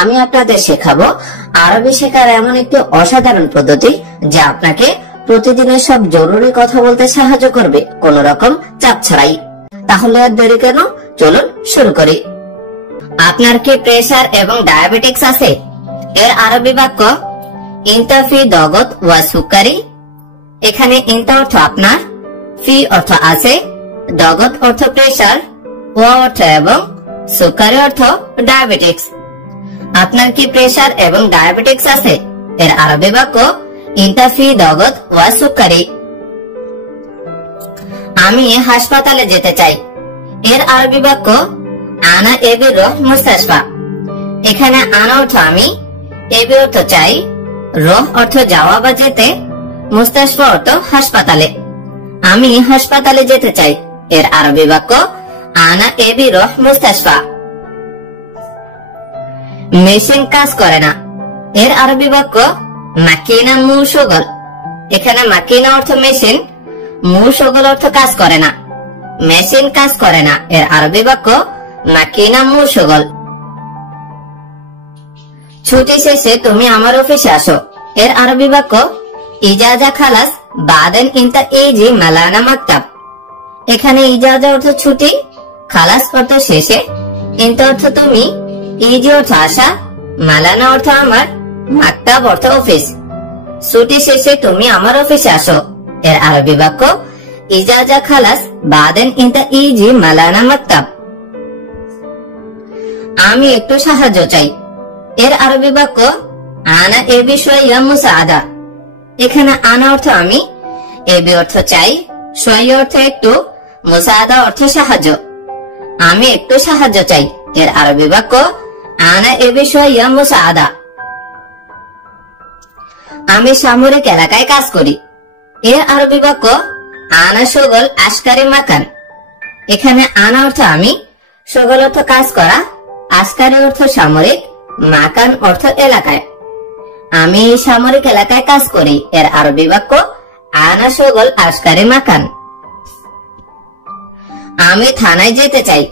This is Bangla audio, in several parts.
আমি আপনাদের শেখাবো আরবি শেখার এমন একটি অসাধারণ পদ্ধতি যা আপনাকে প্রতিদিনের সব জরুরি কথা বলতে সাহায্য করবে কোন রকম চাপ ছাড়াই। তাহলে আর দেরি কেন, চলুন শুরু করি। আপনার কি প্রেসার এবং ডায়াবেটিক্স আছে? এর আরবি বাক্য ইনতা ফি দগত ওয়া সুকারি। এখানে ইনতা অর্থ আপনার, ফি অর্থ আছে, দগত অর্থ প্রেসার, ওয়া অর্থ এবং, সুকারি অর্থ ডায়াবেটিক্স। আপনার কি প্রেসার এবং ডায়াবেটিক্স আছে? এর আরবি বাক্য ইনতা ফি দগত ওয়া সুকারি। আমি হাসপাতালে যেতে চাই। এর আরবি বাক্য আনা এবি রহ মুস্তাশফা। এখানে আনা অর্থ আমি, এবি অর্থ চাই, রহ অর্থ যাওয়া বা যেতে, মুস্তাশফা অর্থ হাসপাতালে। আমি হাসপাতালে যেতে চাই। এর আরবি বাক্য আনা এবি রহ মুস্তাশফা। মেশিন কাজ করে না। এর আরবি বাক্য মাকিনা মু শগল। এখানে মাকিনা অর্থ মেশিন, মু শগল অর্থ কাজ করে না। মেশিন কাজ করে না। এর আরবি বাক্য মাকিনা মু শগল। ছুটি শেষে তুমি আমার অফিসে আসো। এর আরবি বাক্য ইজাজা খালাস বাদেন ইনতা ইজি মালানা মাকতাব। এখানে ইজাজা অর্থ ছুটি, খালাস অর্থ শেষে, ইনতা অর্থ তুমি, ইজি অর্থ আসা, মালানা অর্থ আমার, মাকতাব অর্থ অফিস। ছুটি শেষে তুমি আমার অফিসে আসো। এর আরবি বাক্য ইজাজা খালাস বাদেন ইনতা ইজি মালানা মাকতাব। আমি একটু সাহায্য চাই। এর আরবি বাক্য আনা এবি শোয়া মুসাআদা। এখানে আনা অর্থ আমি, এবি অর্থ চাই, শোয়া অর্থ একটু, মুসাআদা অর্থ সাহায্য। আমি একটু সাহায্য চাই। এর আরবি বাক্য আনা এবি শোয়া মুসাআদা। আমি সামরিক এলাকায় কাজ করি। এর আরবি বাক্য আনা শগল আশকারি মাকান। এখানে আনা অর্থ আমি, শগল অর্থ কাজ করা, আশকারি অর্থ সামরিক, মাকান অর্থ এলাকায়। আমি সামরিক এলাকায় কাজ করি। এর আরবি বাক্য আনা শগল আশকারি মাকান। আমি থানায় যেতে চাই।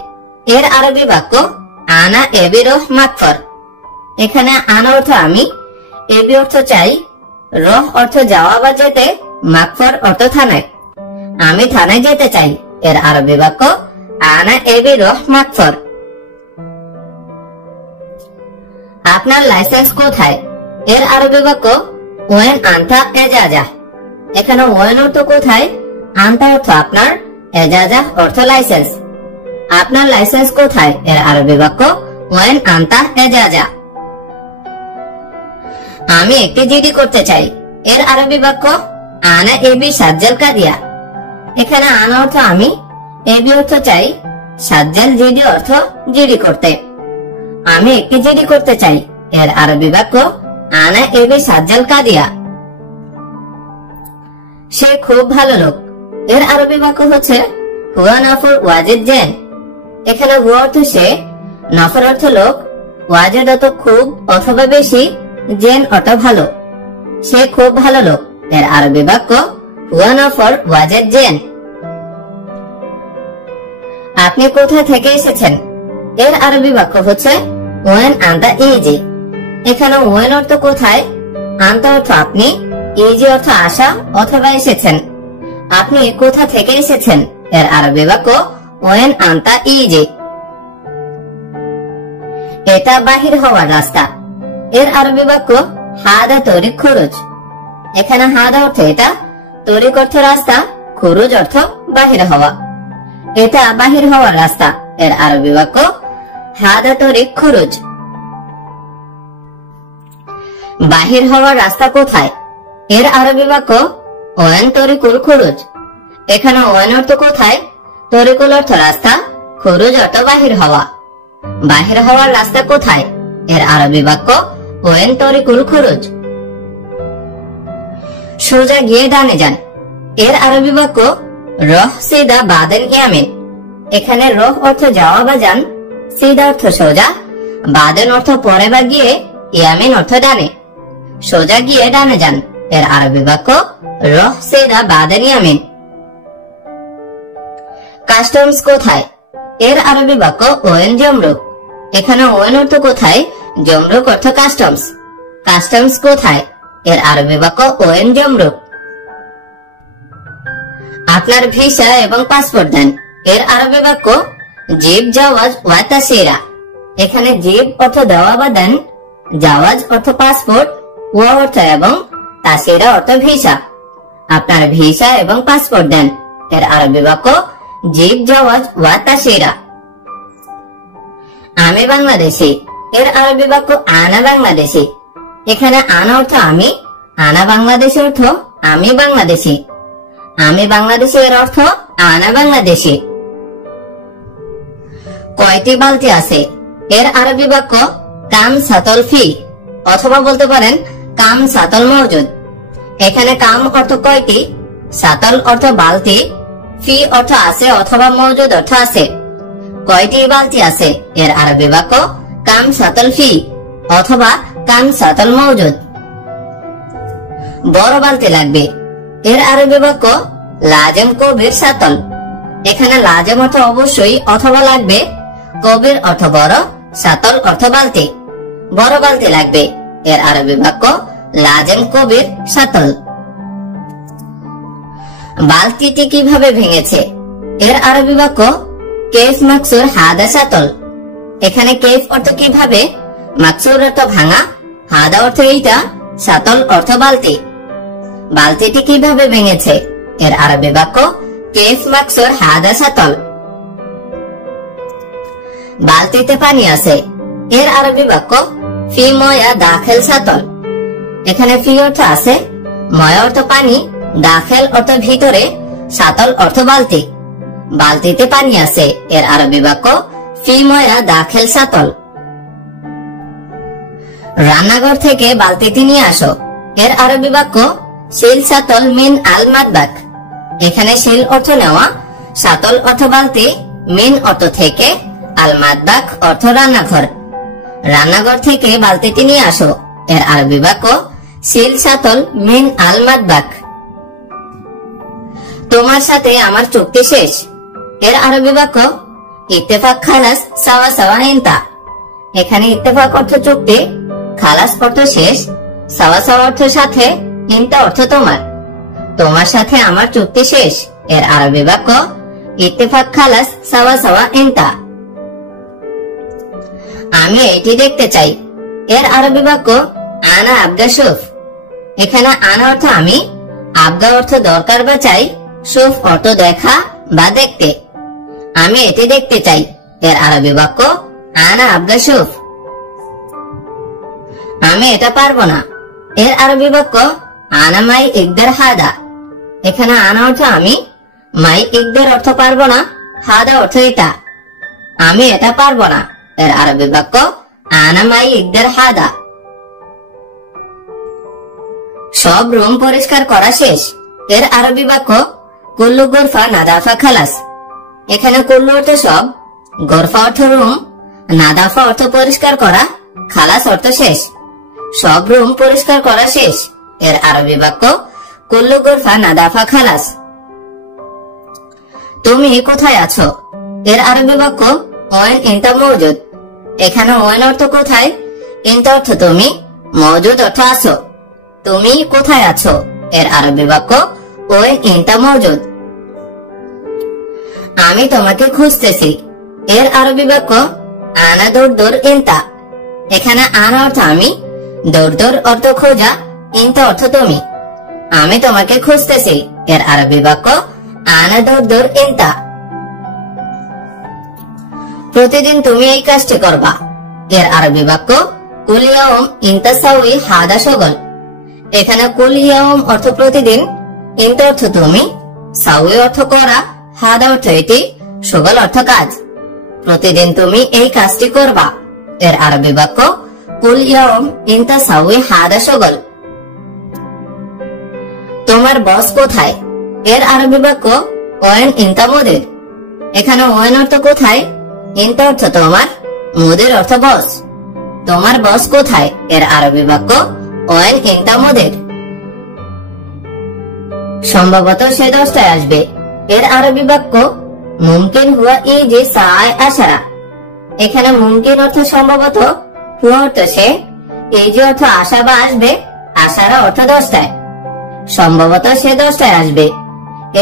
এর আরবি বাক্য আনা এবি রহ মাকফর। এখানে আনা অর্থ আমি, এবি অর্থ চাই, রহ অর্থ যাওয়া বা যেতে, মাকফর অর্থ থানায়। আমি থানায় যেতে চাই। এর আরবি বাক্য আনা এবি রহ মাকফর। আপনার লাইসেন্স কোথায়? এর আরবি বাক্য ওয়েন আনতা এজাজা। এখানে ওয়েন অর্থ কোথায়, আনতা অর্থ আপনার, এজাজা অর্থ লাইসেন্স। আপনার লাইসেন্স কোথায়? এর আরবি বাক্য ওয়েন আনতা এজাজা। আমি একটি জিডি করতে চাই। এর আরবি বাক্য আনা এবি সাজ্জাল কাদিয়া। এখানে আনা অর্থ আমি, এবি অর্থ চাই, সাজ্জাল জিডি অর্থ জিডি করতে। আমি একটি জিডি করতে চাই। এর আরবি বাক্য আনা এবি সাজ্জাল কাদিয়া। সে খুব ভালো লোক। এর আরবি বাক্য হচ্ছে হুয়া নফর ওয়াজিদ জেন। এখানে হুয়া অর্থ সে, নফর অর্থ লোক, ওয়াজিদ অর্থ খুব অথবা বেশি, জেন অর্থ ভালো। সে খুব ভালো লোক। এর আরবি বাক্য হুয়া নফর ওয়াজিদ জেন। আপনি কোথা থেকে এসেছেন? এর আরবি বাক্য হচ্ছে ওয়েন আনতা ইজি। এখানে ওয়েন অর্থ কোথায়, আনতা অর্থ আপনি, ইজি অর্থ আসা অথবা এসেছেন। আপনি কোথা থেকে এসেছেন? এর আরবি বাক্য ওয়েন আনতা ইজি। এটা বাহির হওয়ার রাস্তা। এর আরবি বাক্য হাদা তরিক খুরুজ। এখানে হাদা অর্থ এটা, তরিক অর্থ রাস্তা, খুরুজ অর্থ বাহির হওয়া। এটা বাহির হওয়ার রাস্তা। এর আরবি বাক্য হাদা তরিক খুরুজ। বাহির হওয়ার রাস্তা কোথায়? এর আরবি বাক্য ওয়েন তরিকুল খুরুজ। এখানে ওয়েন অর্থ কোথায়, তরিকুল অর্থ রাস্তা, খুরুজ অর্থ বাহির হওয়া। বাহির হওয়ার রাস্তা কোথায়? এর আরবি বাক্য ওয়েন তরিকুল খুরুজ। সোজা গিয়ে ডানে যান। এর আরবি বাক্য রহ সিদা বাদেন ইয়ামিন। এখানে রহ অর্থ যাওয়া বা যান, সিদা অর্থ সোজা, বাদেন অর্থ পরে বা গিয়ে, ইয়ামিন অর্থ ডানে। সোজা গিয়ে ডানে যান। এর আরবি বাক্য রহ সিদা বাদেন ইয়ামিন। কাস্টমস কোথায়? এর আরবি বাক্য ওয়েন জমরুক। এখানে ওয়েন অর্থ কোথায়, জমরুক অর্থ কাস্টমস। কাস্টমস কোথায়? এর আরবি বাক্য ওয়েন জমরুক। আপনার ভিসা এবং পাসপোর্ট দেন। এর আরবি বাক্য জিব জাওয়াজ ওয়া তাসিরা। এখানে জিব অর্থ দেওয়া বা দেন, জাওয়াজ অর্থ পাসপোর্ট, ওয়া অর্থ এবং, তাসিরা অর্থ ভিসা। আপনার ভিসা এবং পাসপোর্ট দেন। এর আরবি বাক্য জিব জাওয়াজ ওয়া তাসিরা। আমি বাংলাদেশি। এর আরবি বাক্য আনা বাংলাদেশি। এখানে আনা অর্থ আমি, আনা বাংলাদেশি অর্থ আমি বাংলাদেশি। আমি বাংলাদেশি এর অর্থ আনা বাংলাদেশি। কয়টি বালতি আছে? এর আরবি বাক্য কাম সাতল ফি, অথবা বলতে পারেন কাম সাতল মওজুদ। এখানে কাম অর্থ কয়টি, সাতল অর্থ বালতি, ফি অর্থ আছে অথবা মওজুদ অর্থ আছে। কয়টি বালতি আছে? এর আরবি বাক্য কাম সাতল ফি অথবা কাম সাতল মওজুদ। বড় বালতি লাগবে। এর আরবি বাক্য লাজেম কবির সাতল। এখানে লাজেম অর্থ অবশ্যই অথবা লাগবে, কবির অর্থ বড়, সাতল অর্থ বালতি। বড় বালতি লাগবে। এর আরবি বাক্য লাজেম কবির সাতল। বালতিটি কিভাবে ভেঙেছে? এর আরবি বাক্য কেফ মাকসুর হাদা সাতল। এখানে কেফ অর্থ কিভাবে, মাকসুর অর্থ ভাঙা, হাদা অর্থ এইটা, সাতল অর্থ বালতি। বালতিটি কিভাবে ভেঙেছে? এর আরবি বাক্য কেফ মাকসুর হাদা সাতল। বালতিতে পানি আছে। এর আরবি বাক্য ফি ময়া দাখিল সাতল। এখানে ফি অর্থ আছে, ময়া অর্থ পানি, দাখিল অর্থ ভিতরে, সাতল অর্থ বালতি। বালতিতে পানি আছে। এর আরবি বাক্য ফি ময়া দাখিল সাতল। রান্নাঘর থেকে বালতিটি নিয়ে আসো। এর আরবি বাক্য শিল সাতল মিন আল মাদবাক। এখানে শিল অর্থ নেওয়া, সাতল অর্থ বালতি, মিন অর্থ থেকে, আল মাদবাক অর্থ রান্নাঘর। রান্নাঘর থেকে বালতিটি নিয়ে আসো। এর আরবি বাক্য শিল সাতল মিন আল মাদবাক। তোমার সাথে আমার চুক্তি শেষ। এর আরবি বাক্য ইত্তেফাক খালাস সাওয়া সাওয়া ইনতা। এখানে ইত্তেফাক অর্থ চুক্তি, খালাস অর্থ শেষ, সাওয়া সাওয়া অর্থ সাথে, ইনতা অর্থ তোমার। তোমার সাথে আমার চুক্তি শেষ। এর আরবি বাক্য ইত্তেফাক খালাস সাওয়া সাওয়া ইনতা। আমি এটি দেখতে চাই। এর আরবি বাক্য আনা আবগা শুফ। এখানে আনা অর্থ আমি, আবগা অর্থ দরকার বা চাই, শুফ অর্থ দেখা বা দেখতে। আমি এটি দেখতে চাই। এর আরবি বাক্য আনা আবগা শুফ। আমি এটা পারবো না। এর আরবি বাক্য আনা মাই ইকদার হাদা। এখানে আনা অর্থ আমি, মাই ইকদার অর্থ পারবো না, হাদা অর্থ এটা। আমি এটা পারবো না। এর আরবি বাক্য আনা মাই ইকদার হাদা। সব রুম পরিষ্কার করা শেষ। এর আরবি বাক্য কুল্লু গোরফা নাদাফা খালাস। এখানে কুল্লু অর্থ সব, গোরফা অর্থ রুম, নাদাফা অর্থ পরিষ্কার করা, খালাস অর্থ শেষ। সব রুম পরিষ্কার করা শেষ। এর আরবি বাক্য কুল্লু গোরফা নাদাফা খালাস। তুমি কোথায় আছো? এর আরবি বাক্য ওয়েন ইনতা মওজুদ। এখানে ওয়েন অর্থ কোথায়, ইনতা অর্থ তুমি, মওজুদ অর্থ আছো। তুমি কোথায় আছো? এর আরবি বাক্য ওয়েন ইনতা মওজুদ। আমি তোমাকে খুঁজতেছি। এর আরবি বাক্য আনা দৌড় দৌড় ইনতা। এখানে আনা অর্থ আমি, দৌড় দৌড় অর্থ খোঁজা, ইনতা অর্থ তুমি। আমি তোমাকে খুঁজতেছি। এর আরবি বাক্য আনা দৌড় দৌড় ইনতা। প্রতিদিন তুমি এই কাজটি করবা। এর আরবি বাক্য কুল ইয়াউম ইনতা সাউই হাদা শগল। এখানে কুল ইয়াউম অর্থ প্রতিদিন, ইনতা অর্থ তুমি, সাউই অর্থ করা, হাদা অর্থ এটি, শগল অর্থ কাজ। প্রতিদিন তুমি এই কাজটি করবা। এর আরবি বাক্য কুল ইয়াউম ইনতা সাউই হাদা শগল। তোমার বস কোথায়? এর আরবি বাক্য ওয়েন ইনতা মুদির। এখানে ওয়েন অর্থ কোথায়, ইনতা অর্থ তোমার, মুদির অর্থ বস। তোমার বস কোথায়? এর আরবি বাক্য ওয়েন ইনতা মুদির। সম্ভবত সে 10টায় আসবে। এর আরবি বাক্য মুমকিন হুয়া ইজি সাআয় আশারা। এখানে মুমকিন অর্থ সম্ভবত, হু অর্থ সে, এই যে অর্থ আসা বা আসবে, আসার অর্থ 10টায়, সম্ভবত সে 10টায় আসবে।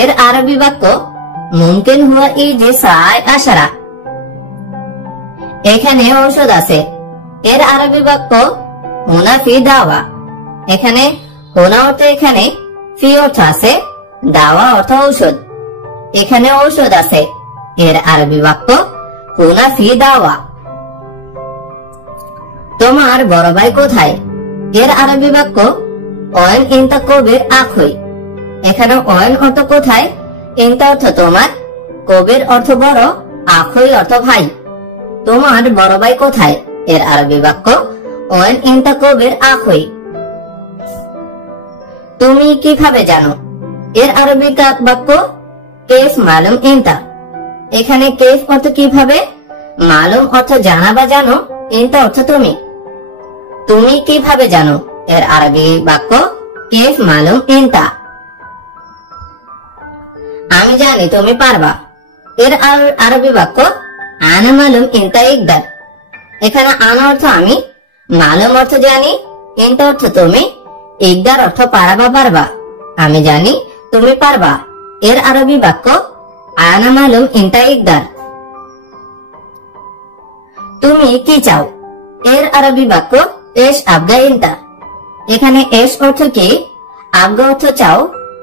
এর আরবি বাক্য মুমকিন হুয়া ইজি সায় আশারা। এখানে ঔষধ আছে। এর আরবি বাক্য হুনা ফি দাওয়া। এখানে হুনা অর্থ এখানে, ফি অর্থ আছে, দাওয়া অর্থ ঔষধ। এখানে ঔষধ আছে। এর আরবি বাক্য হুনা ফি দাওয়া। তোমার বড় ভাই কোথায়? এর আরবি বাক্য ওয়েন ইনতা কবির আখই। এখানে ওয়েন অর্থ কোথায়, ইনতা অর্থ তোমার, কবির অর্থ বড়, আখই অর্থ ভাই। তোমার বড় ভাই কোথায়? এর আরবি বাক্য ওয়েন ইনতা কবির আখই। তুমি কিভাবে জানো? এর আরবি বাক্য কেফ মালুম ইনতা। এখানে কেফ অর্থ কিভাবে, মালুম অর্থ জানা বা জানো, ইনতা অর্থ তুমি। তুমি কিভাবে জানো? এর আরবি বাক্য কেফ মালুম ইনতা। আমি জানি তুমি পারবা। এর আরবি বাক্য আনা মালুম ইনতা ইকদার। এখানে আনা অর্থ আমি, মালুম অর্থ জানি, ইনতা অর্থ তুমি, ইকদার অর্থ পারা বা পারবা। আমি জানি তুমি পারবা। এর আরবি বাক্য আনা মালুম ইনতা ইকদার। তুমি কি চাও? এর আরবি বাক্য এস আবগা ইনতা। এখানে এস অর্থ কি, আবগা অর্থ চাও,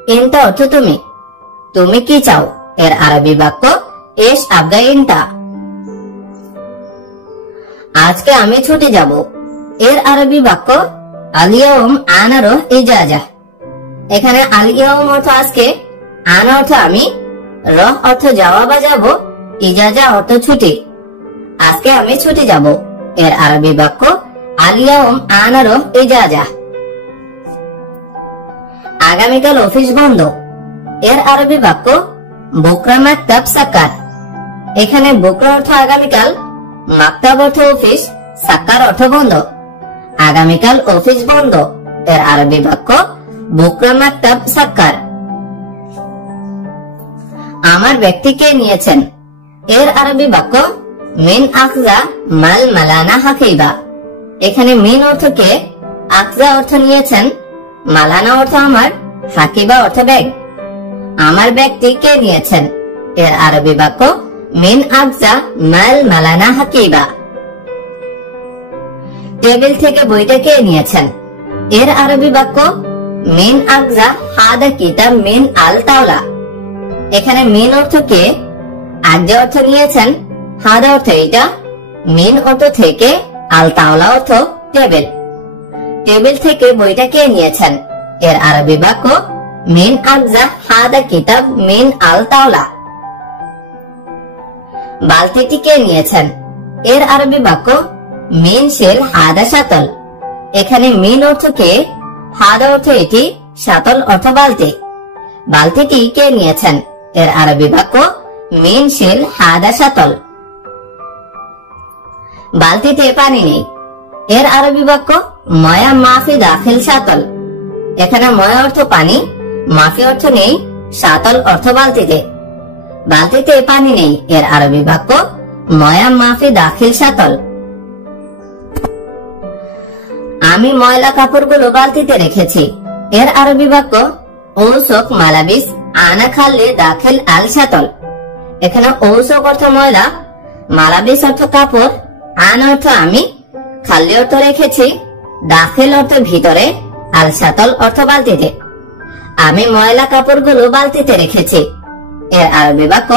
ইনতা অর্থ তুমি। তুমি কি চাও? এর আরবি বাক্য এস আবগা ইনতা। আজকে আমি ছুটি যাব। এর আরবি বাক্য আলিয়াউম আনারো ইজাজা। এখানে আলিয়াউম অর্থ আজকে, আনা অর্থ আমি, রহ অর্থ যাওয়া বা যাব, ইজাজা অর্থ ছুটি। আজকে আমি ছুটি যাব। এর আরবি বাক্য আলিয়াউম আনারো ইজাজা। আগামীকাল অফিস বন্ধ। এর আরবি বাক্য বুকরা মাকতাব সাক্কার। এখানে বুকরা অর্থ আগামীকাল, মাকতাব অর্থ অফিস, সাক্কার অর্থ বন্ধ। আগামীকাল অফিস বন্ধ। এর আরবি বাক্য বুকরা মাকতাব সাক্কার। আমার ব্যক্তি কে নিয়েছেন? এর আরবি বাক্য মিন আখজা মাল মালানা হাকিবা। এখানে মিন অর্থ কে, আখজা অর্থ নিয়েছেন, মালানা অর্থ আমার, হাকিবা অর্থ ব্যাগ। আমার ব্যক্তি কে নিয়েছেন? এর আরবি বাক্য মিন আখজা মাল মালানা হাকিবা। টেবিল থেকে বইটা কে নিয়েছেন? এর আরবি বাক্য মিন আখজা হাদা কিতাব মিন আল তাওলা। এখানে মিন অর্থ কে, আখজা অর্থ নিয়েছেন, হাদা অর্থ এটা, মিন অর্থ থেকে, আল তাওলা অর্থ টেবিল। টেবিল থেকে বইটা কে নিয়েছেন? এর আরবি বাক্য মিন আখজা হাদা কিতাব মিন আল তাওলা। বালতিটি কে নিয়েছেন? এর আরবি বাক্য মিন শেল হাদা শাতল। এখানে মিন অর্থ কে, হাদা অর্থ এটি, শাতল অর্থ বালতি। বালতিটি কে নিয়েছেন? এর আরবি বাক্য মিন শেল হাদা শাতল। বালতিতে পানি নেই। এর আরবি বাক্য ময়া মাফি দাখিল শাতল। এখানে ময়া অর্থ পানি, মাফি অর্থ নেই, শাতল অর্থ বালতিতে। বালতিতে পানি নেই। এর আরবি বাক্য ময়া মাফি দাখিল শাতল। আমি ময়লা কাপড়গুলো বালতিতে রেখেছি। এর আরবি বাক্য ঔসক মালাবিস আনা খাল্লে দাখিল আল শাতল। এখানে ঔসক অর্থ ময়লা, মালাবিস অর্থ কাপড়, আন অর্থ আমি, খাল্লি অর্থ রেখেছি, দাখিল অর্থ ভিতরে, আল শাতল অর্থ বালতিতে। আমি ময়লা কাপড়গুলো বালতিতে রেখেছি। এর আরবি বাক্য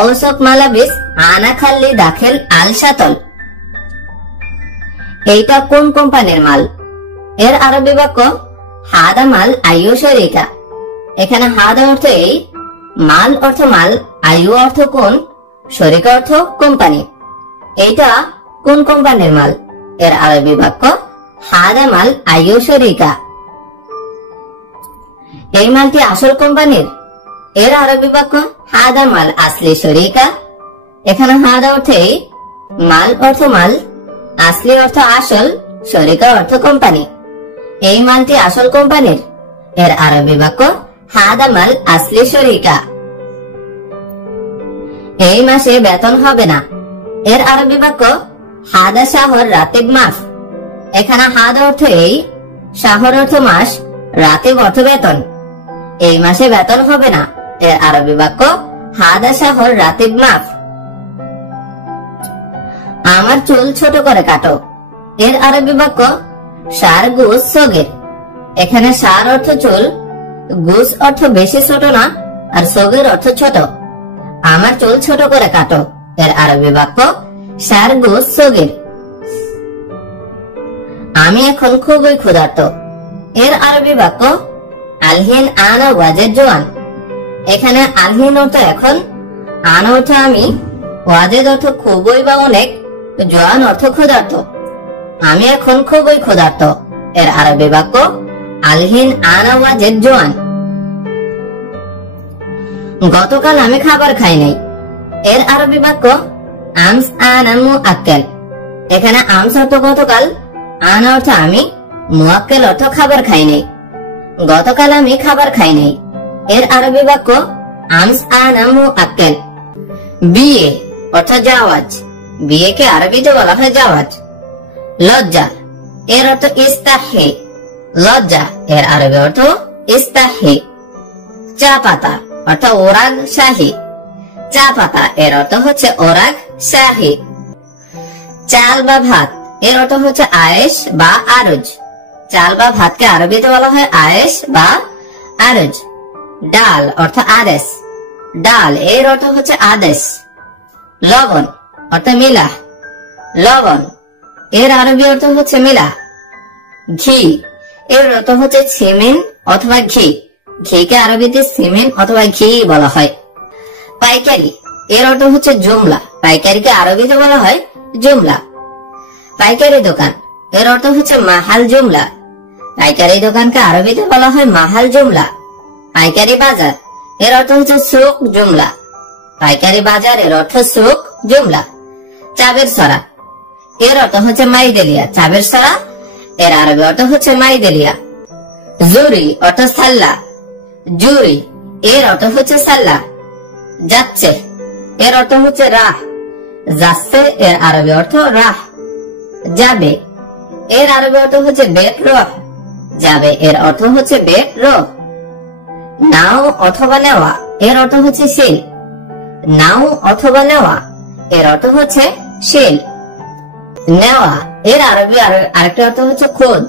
ঔসক মালাবিস আনা খাল্লি দাখিল আল শাতল। এইটা কোন কোম্পানির মাল? এর আরবি বাক্য হাদা মাল আয়ু শরিকা। এখানে হাদা অর্থ এই, মাল অর্থ মাল, আয়ু অর্থ কোন, শরিকা অর্থ কোম্পানি। এইটা কোন কোম্পানির মাল? এর আরবি বাক্য হাদা মাল আয়ু শরিকা। এই মালটি আসল কোম্পানির। এর আরবি বাক্য হাদা মাল আসলি শরিকা। এখানে হাদা অর্থ এই, মাল অর্থ মাল, আসলি অর্থ আসল, শরিকা অর্থ কোম্পানি। এই মালটি আসল কোম্পানির। এর আরবি বাক্য হাদা মাল আসলি শরিকা। এই মাসে বেতন হবে না। এর আরবি বাক্য হাদা শাহর রাতিব মাস। এখানে হাদা অর্থ এই, শাহর অর্থ মাস, রাতিব অর্থ বেতন। এই মাসে বেতন হবে না। এর আরবি বাক্য হাদা শাহর রাতিব মাস। আমার চুল ছোট করে কাটো। এর আরবি বাক্য শার গুস সগির। এখানে শার অর্থ চুল, গুস অর্থ বেশি ছোট না, আর সগির অর্থ ছোট। আমার চুল ছোট করে কাটো। এর আরবি বাক্য শার গুস সগির। আমি এখন খুবই ক্ষুধার্ত। এর আরবি বাক্য আলহিন আনা ওয়াজেদ জোয়ান। এখানে আলহিন অর্থ এখন, আনা অর্থ আমি, ওয়াজেদ অর্থ খুবই বা অনেক, জোয়ান অর্থ ক্ষুধার্ত। আমি এখন খুবই ক্ষুধার্ত। এর আরবি বাক্য আলহিন আনা ওয়াজেদ জোয়ান। গতকাল আমি খাবার খাই নাই। এর আরবি বাক্য আমস আনা মুআক্কেল। এখানে আমস অর্থ গতকাল, আনা অর্থ আমি, মুআক্কেল অর্থ খাবার খাই নাই। গতকাল আমি খাবার খাই নাই। এর আরবি বাক্য আমস আনা মুআক্কেল। বিয়ে অর্থ জাওয়াজ। বিয়েকে আরবিতে বলা হয় জাওয়াজ। লজ্জা এর অর্থ ইস্তাহি। লজ্জা এর আরবি অর্থ ইস্তাহি। চা পাতা অর্থ ওরাগ শাহী। চা পাতা এর অর্থ হচ্ছে ওরাগ শাহী। চাল বা ভাত এর অর্থ হচ্ছে আয়েশ বা আরজ। চাল বা ভাতকে আরবিতে বলা হয় আয়েশ বা আরজ। ডাল অর্থ আদেশ। ডাল এর অর্থ হচ্ছে আদেশ। লবণ অর্থ মিলাহ। লবণ এর আরবি অর্থ হচ্ছে মিলাহ। ঘি এর অর্থ হচ্ছে সিমেন্ট অথবা ঘি। ঘিকে আরবিতে সিমেন্ট অথবা ঘি বলা হয়। পাইকারি এর অর্থ হচ্ছে জুমলা। পাইকারিকে আরবিতে বলা হয় জুমলা। পাইকারি দোকান এর অর্থ হচ্ছে মাহাল জুমলা। পাইকারি দোকানকে আরবিতে বলা হয় মাহাল জুমলা। পাইকারি বাজার এর অর্থ হচ্ছে সুক জুমলা। পাইকারি বাজার এর অর্থ সুক জুমলা। চাবের সরা এর অর্থ হচ্ছে মাইদেলিয়া। চাবের সরা এর আরবি অর্থ হচ্ছে মাইদেলিয়া। জুরি অর্থ সাল্লা। জুরি এর অর্থ হচ্ছে সাল্লা। যাচ্ছে এর অর্থ হচ্ছে রাহ। যাচ্ছে এর আরবি অর্থ রাহ। যাবে এর আরবি অর্থ হচ্ছে বেত রহ। যাবে এর অর্থ হচ্ছে বেত রহ। নাও অথবা নেওয়া এর অর্থ হচ্ছে শিল। নাও অথবা নেওয়া এর অর্থ হচ্ছে শিল। নেওয়া এর আরবি আরেকটা অর্থ হচ্ছে খুদ।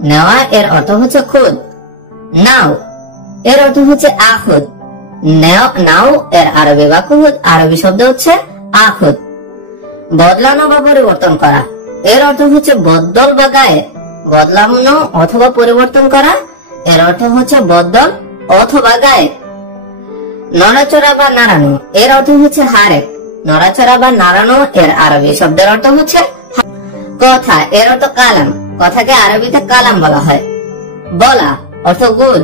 নেওয়া এর অর্থ হচ্ছে খুদ। নাও এর অর্থ হচ্ছে আখুদ। নাও এর আরবি বাক্য আরবি শব্দ হচ্ছে আখুদ। বদলানো বা পরিবর্তন করা এর অর্থ হচ্ছে বদল বা গায়ে। বদলানো অথবা পরিবর্তন করা এর অর্থ হচ্ছে বদল অথবা গায়ে। নড়াচড়া বা নাড়ানো এর অর্থ হচ্ছে হারেক। নড়াচড়া বা নাড়ানো এর আরবি শব্দের অর্থ হচ্ছে কথা এর অর্থ কালাম। কথাকে আরবিতে কালাম বলা হয়। বলা অর্থ গুল।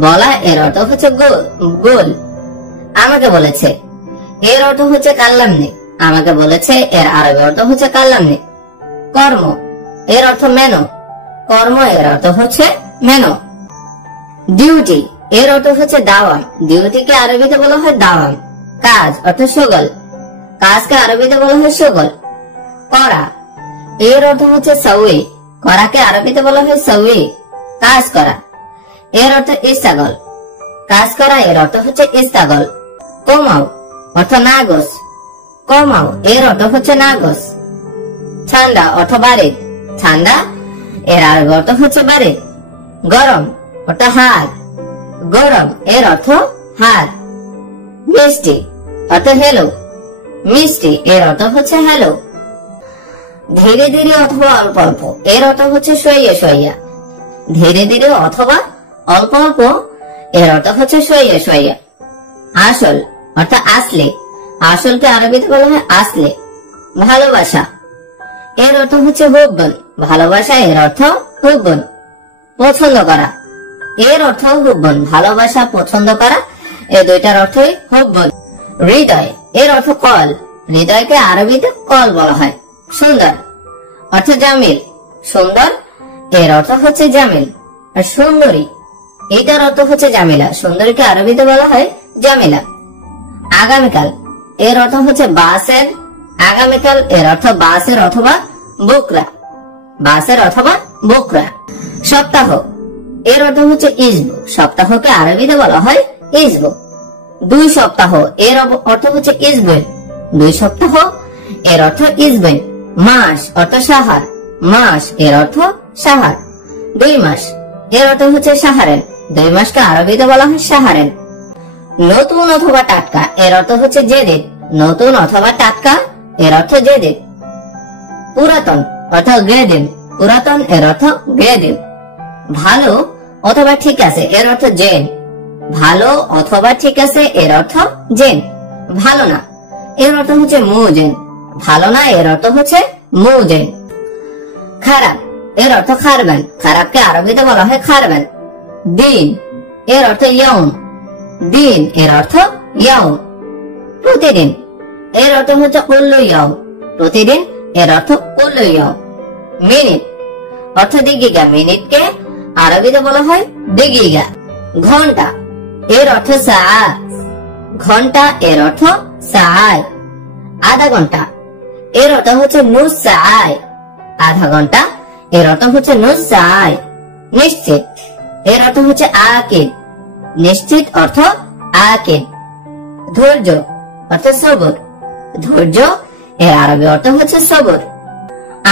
বলা এর অর্থ হচ্ছে গোল। আমাকে বলেছে এর অর্থ হচ্ছে কাল্লামনি। আমাকে বলেছে এর আরবি অর্থ হচ্ছে কাল্লামনি। কর্ম এর অর্থ মেনো। কর্ম এর অর্থ হচ্ছে মেনো। ডিউটি এর অর্থ হচ্ছে দাওয়াম। ডিউটিকে আরবিতে বলা হয় দাওয়াম। কাজ অর্থ সুগল। কাজকে আরবিতে বলা হয় সুগল। করা এর অর্থ হচ্ছে সউই। করাকে আরবিতে বলা হয় সউই। কাজ করা এর অর্থ ইস্তাগল। কাজ করা এর অর্থ হচ্ছে ইস্তাগল। কমাও অর্থ নাগস। কমাও এর অর্থ হচ্ছে নাগস। ঠান্ডা অর্থ বারিদ। ঠান্ডা এর আরবি অর্থ হচ্ছে বারিদ। গরম অর্থ হাড়। গরম এর অর্থ হাড়। মিষ্টি অর্থ হেলো। মিষ্টি এর অর্থ হচ্ছে হেলো। ধীরে ধীরে অথবা অল্প অল্প এর অর্থ হচ্ছে সইয়া সইয়া। ধীরে ধীরে অথবা অল্প অল্প এর অর্থ হচ্ছে সইয়া সইয়া। আসল অর্থ আসলে। আসলকে আরবিতে বলা হয় আসলে। ভালোবাসা এর অর্থ হচ্ছে হুব্বন। ভালোবাসা এর অর্থ হুব্বন। পছন্দ করা এর অর্থ হুব্বন। ভালোবাসা পছন্দ করা এই দুইটার অর্থই হুব্বন। হৃদয় এর অর্থ কল। হৃদয়কে আরবিতে কল বলা হয়। সুন্দর অর্থ জামিল। সুন্দর এর অর্থ হচ্ছে জামিল। আর সুন্দরী এটার অর্থ হচ্ছে জামিলা। সুন্দরীকে আরবিতে বলা হয় জামিলা। আগামীকাল এর অর্থ হচ্ছে বাসের আগামীকাল এর অর্থ বাসের অথবা বুকরা, বাসের অথবা বুকরা। সপ্তাহ এর অর্থ হচ্ছে ইসবু, সপ্তাহকে আরবিতে বলা হয় ইসবু। 2 সপ্তাহ এর অর্থ হচ্ছে ইসবেন, 2 সপ্তাহ এর অর্থ ইসবেন। মাস অর্থ সাহার, মাস এর অর্থ সাহার। 2 মাস এর অর্থ হচ্ছে সাহারেন, 2 মাসকে আরবিতে বলা হয় সাহারেন। নতুন অথবা টাটকা এর অর্থ হচ্ছে জেদিদ, নতুন অথবা টাটকা এর অর্থ জেদিদ। পুরাতন অর্থ গ্রেদিন, পুরাতন এর অর্থ গ্রেদিন। ভালো অথবা ঠিক আছে এর অর্থ জেন, ভালো অথবা ঠিক আছে এর অর্থ জেন। ভালো না এর অর্থ হচ্ছে মুজেন, ভালো না এর অর্থ হচ্ছে মুজেন। খারাপ এর অর্থ খারবেন, খারাপকে আরবিতে বলা হয় খারবেন। দিন এর অর্থ ইয়ম, দিন এর অর্থ ইয়ম। প্রতিদিন এর অর্থ হচ্ছে কুল্লু ইয়ম, প্রতিদিন এর অর্থ কুল্লু ইয়ম। মিনিট অর্থ দিগিগা, মিনিটকে আরবিতে বলা হয় দিগিগা। ঘন্টা এর অর্থ সাআ, ঘন্টা এর অর্থ সাআ। আধা ঘন্টা এর অর্থ হচ্ছে নুস সাআ, আধা ঘন্টা এর অর্থ হচ্ছে নুস সাআ। নিশ্চিত এর অর্থ হচ্ছে আকিদ, নিশ্চিত অর্থ আকিদ। ধৈর্য অর্থ সবর, ধৈর্য এর আরবি অর্থ হচ্ছে সবর।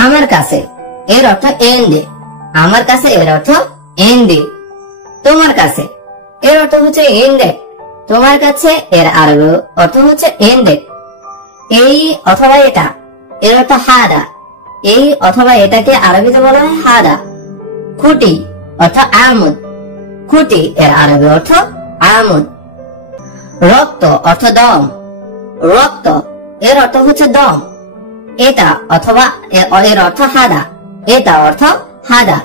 আমার কাছে এর অর্থ এন্ডে, আমার কাছে এর অর্থ এন্ডে। তোমার কাছে এর অর্থ হচ্ছে এন্ডে, তোমার কাছে এর আরবি অর্থ হচ্ছে এন্ডে। এই অথবা এটা এর অর্থ হাদা, এই অথবা এটাকে আরবিতে বলা হয় হাদা। খুঁটি অর্থ আমুদ, খুঁটি এর আরবি অর্থ আমুদ। রক্ত অর্থ দম, রক্ত এর অর্থ হচ্ছে দম। এটা অথবা এর অর্থ হাদা, এটা অর্থ হাদা।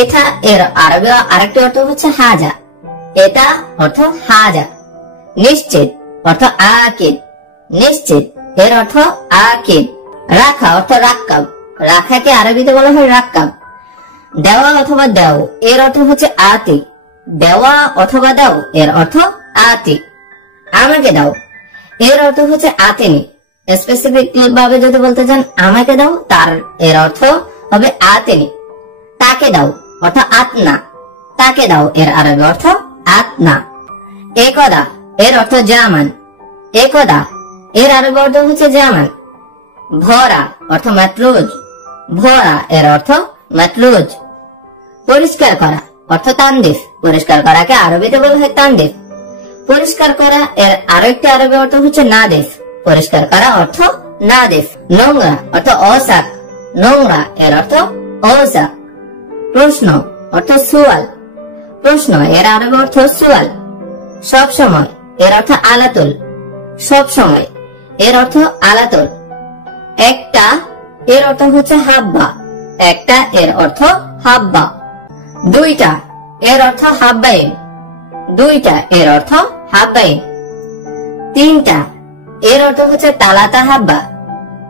এটা এর আরবি আরেকটি অর্থ হচ্ছে হাজা, এটা অর্থ হাজা। নিশ্চিত অর্থ আকিদ, নিশ্চিত এর অর্থ আকিদ। রাখা অর্থ রাক্কাব, রাখাকে আরবিতে বলা হয় রাক্কাব। দেওয়া অথবা দেও এর অর্থ হচ্ছে আতি, দেওয়া অথবা দাও এর অর্থ আতি। আমাকে দাও এর অর্থ হচ্ছে আতিনি, স্পেসিফিক ভাবে যদি বলতে চান আমাকে দাও, তার এর অর্থ হবে আতিনি। তাকে দাও অর্থ আতনা, তাকে দাও এর আরবি অর্থ আতনা। একদা এর অর্থ জামান, একদা এর আরবি অর্থ হচ্ছে জামান। ভরা অর্থ মাতরুজ, ভরা এর অর্থ মাতরুজ। পরিষ্কার করা অর্থ তানদিফ, পরিষ্কার করাকে আরবিতে বলা হয় তানদিফ। পরিষ্কার করা এর আরো একটি আরবি অর্থ হচ্ছে নাদিফ, পরিষ্কার করা অর্থ নাদিফ। নোংরা অর্থ অসাক, নোংরা এর অর্থ অসাক। প্রশ্ন অর্থ সুয়াল, প্রশ্ন এর আরবি অর্থ সুয়াল। সব সময় এর অর্থ আলাতুল, সব সময় এর অর্থ আলাতুল। একটা এর অর্থ হচ্ছে হাব্বা, একটা এর অর্থ হাব্বা। দুইটা এর অর্থ হাব্বাইন, দুইটা এর অর্থ হাব্বাইন। তিনটা এর অর্থ হচ্ছে তালাতা হাব্বা,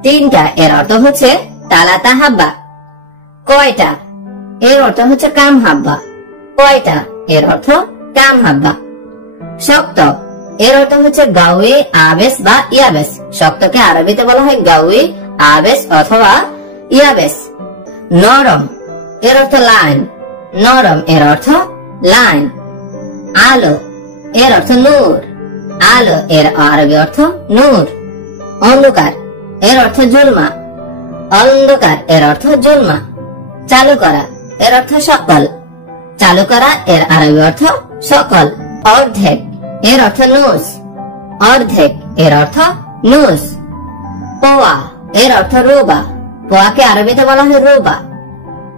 তিনটা এর অর্থ হচ্ছে তালাতা হাব্বা। কয়টা এর অর্থ হচ্ছে কাম হাব্বা, কয়টা এর অর্থ কাম হাব্বা। শক্ত এর অর্থ হচ্ছে গাউই আবেস বা ইয়াবেস, শক্তকে আরবিতে বলা হয় গাউই আবেস অথবা ইয়াবেস। নরম এর অর্থ লাইন, নরম এর অর্থ লাইন। আলো এর অর্থ নূর, আলো এর আরবি অর্থ নূর। অন্ধকার এর অর্থ জুলমা, অন্ধকার এর অর্থ জুলমা। চালু করা এর অর্থ সকল, চালু করা এর আরবি অর্থ সকল। অর্ধেক এর অর্থ নুস, অর্ধেক এর অর্থ নুস। পোয়া এর অর্থ রুবা, পোয়াকে আরবিতে বলা হয় রুবা।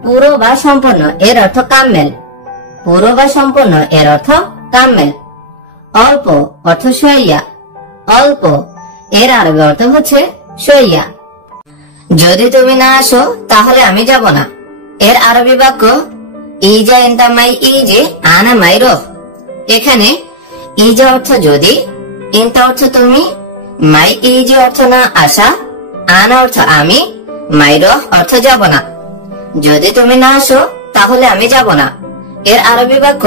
পুরো বা সম্পূর্ণ এর অর্থ কামেল, পুরো বা সম্পূর্ণ এর অর্থ কামেল। অল্প অর্থ সইয়া, অল্প এর আরবি অর্থ হচ্ছে সইয়া। যদি তুমি না আসো তাহলে আমি যাব না এর আরবি বাক্য ইজা এন্তা মাই ইজে আনা মাই রহ। এখানে ইজা অর্থ যদি, ইন্তা অর্থ তুমি, মাই ইজে অর্থ না আসা, আনা অর্থ আমি, মাই রহ অর্থ যাব না। যদি তুমি না আসো তাহলে আমি যাব না এর আরবি বাক্য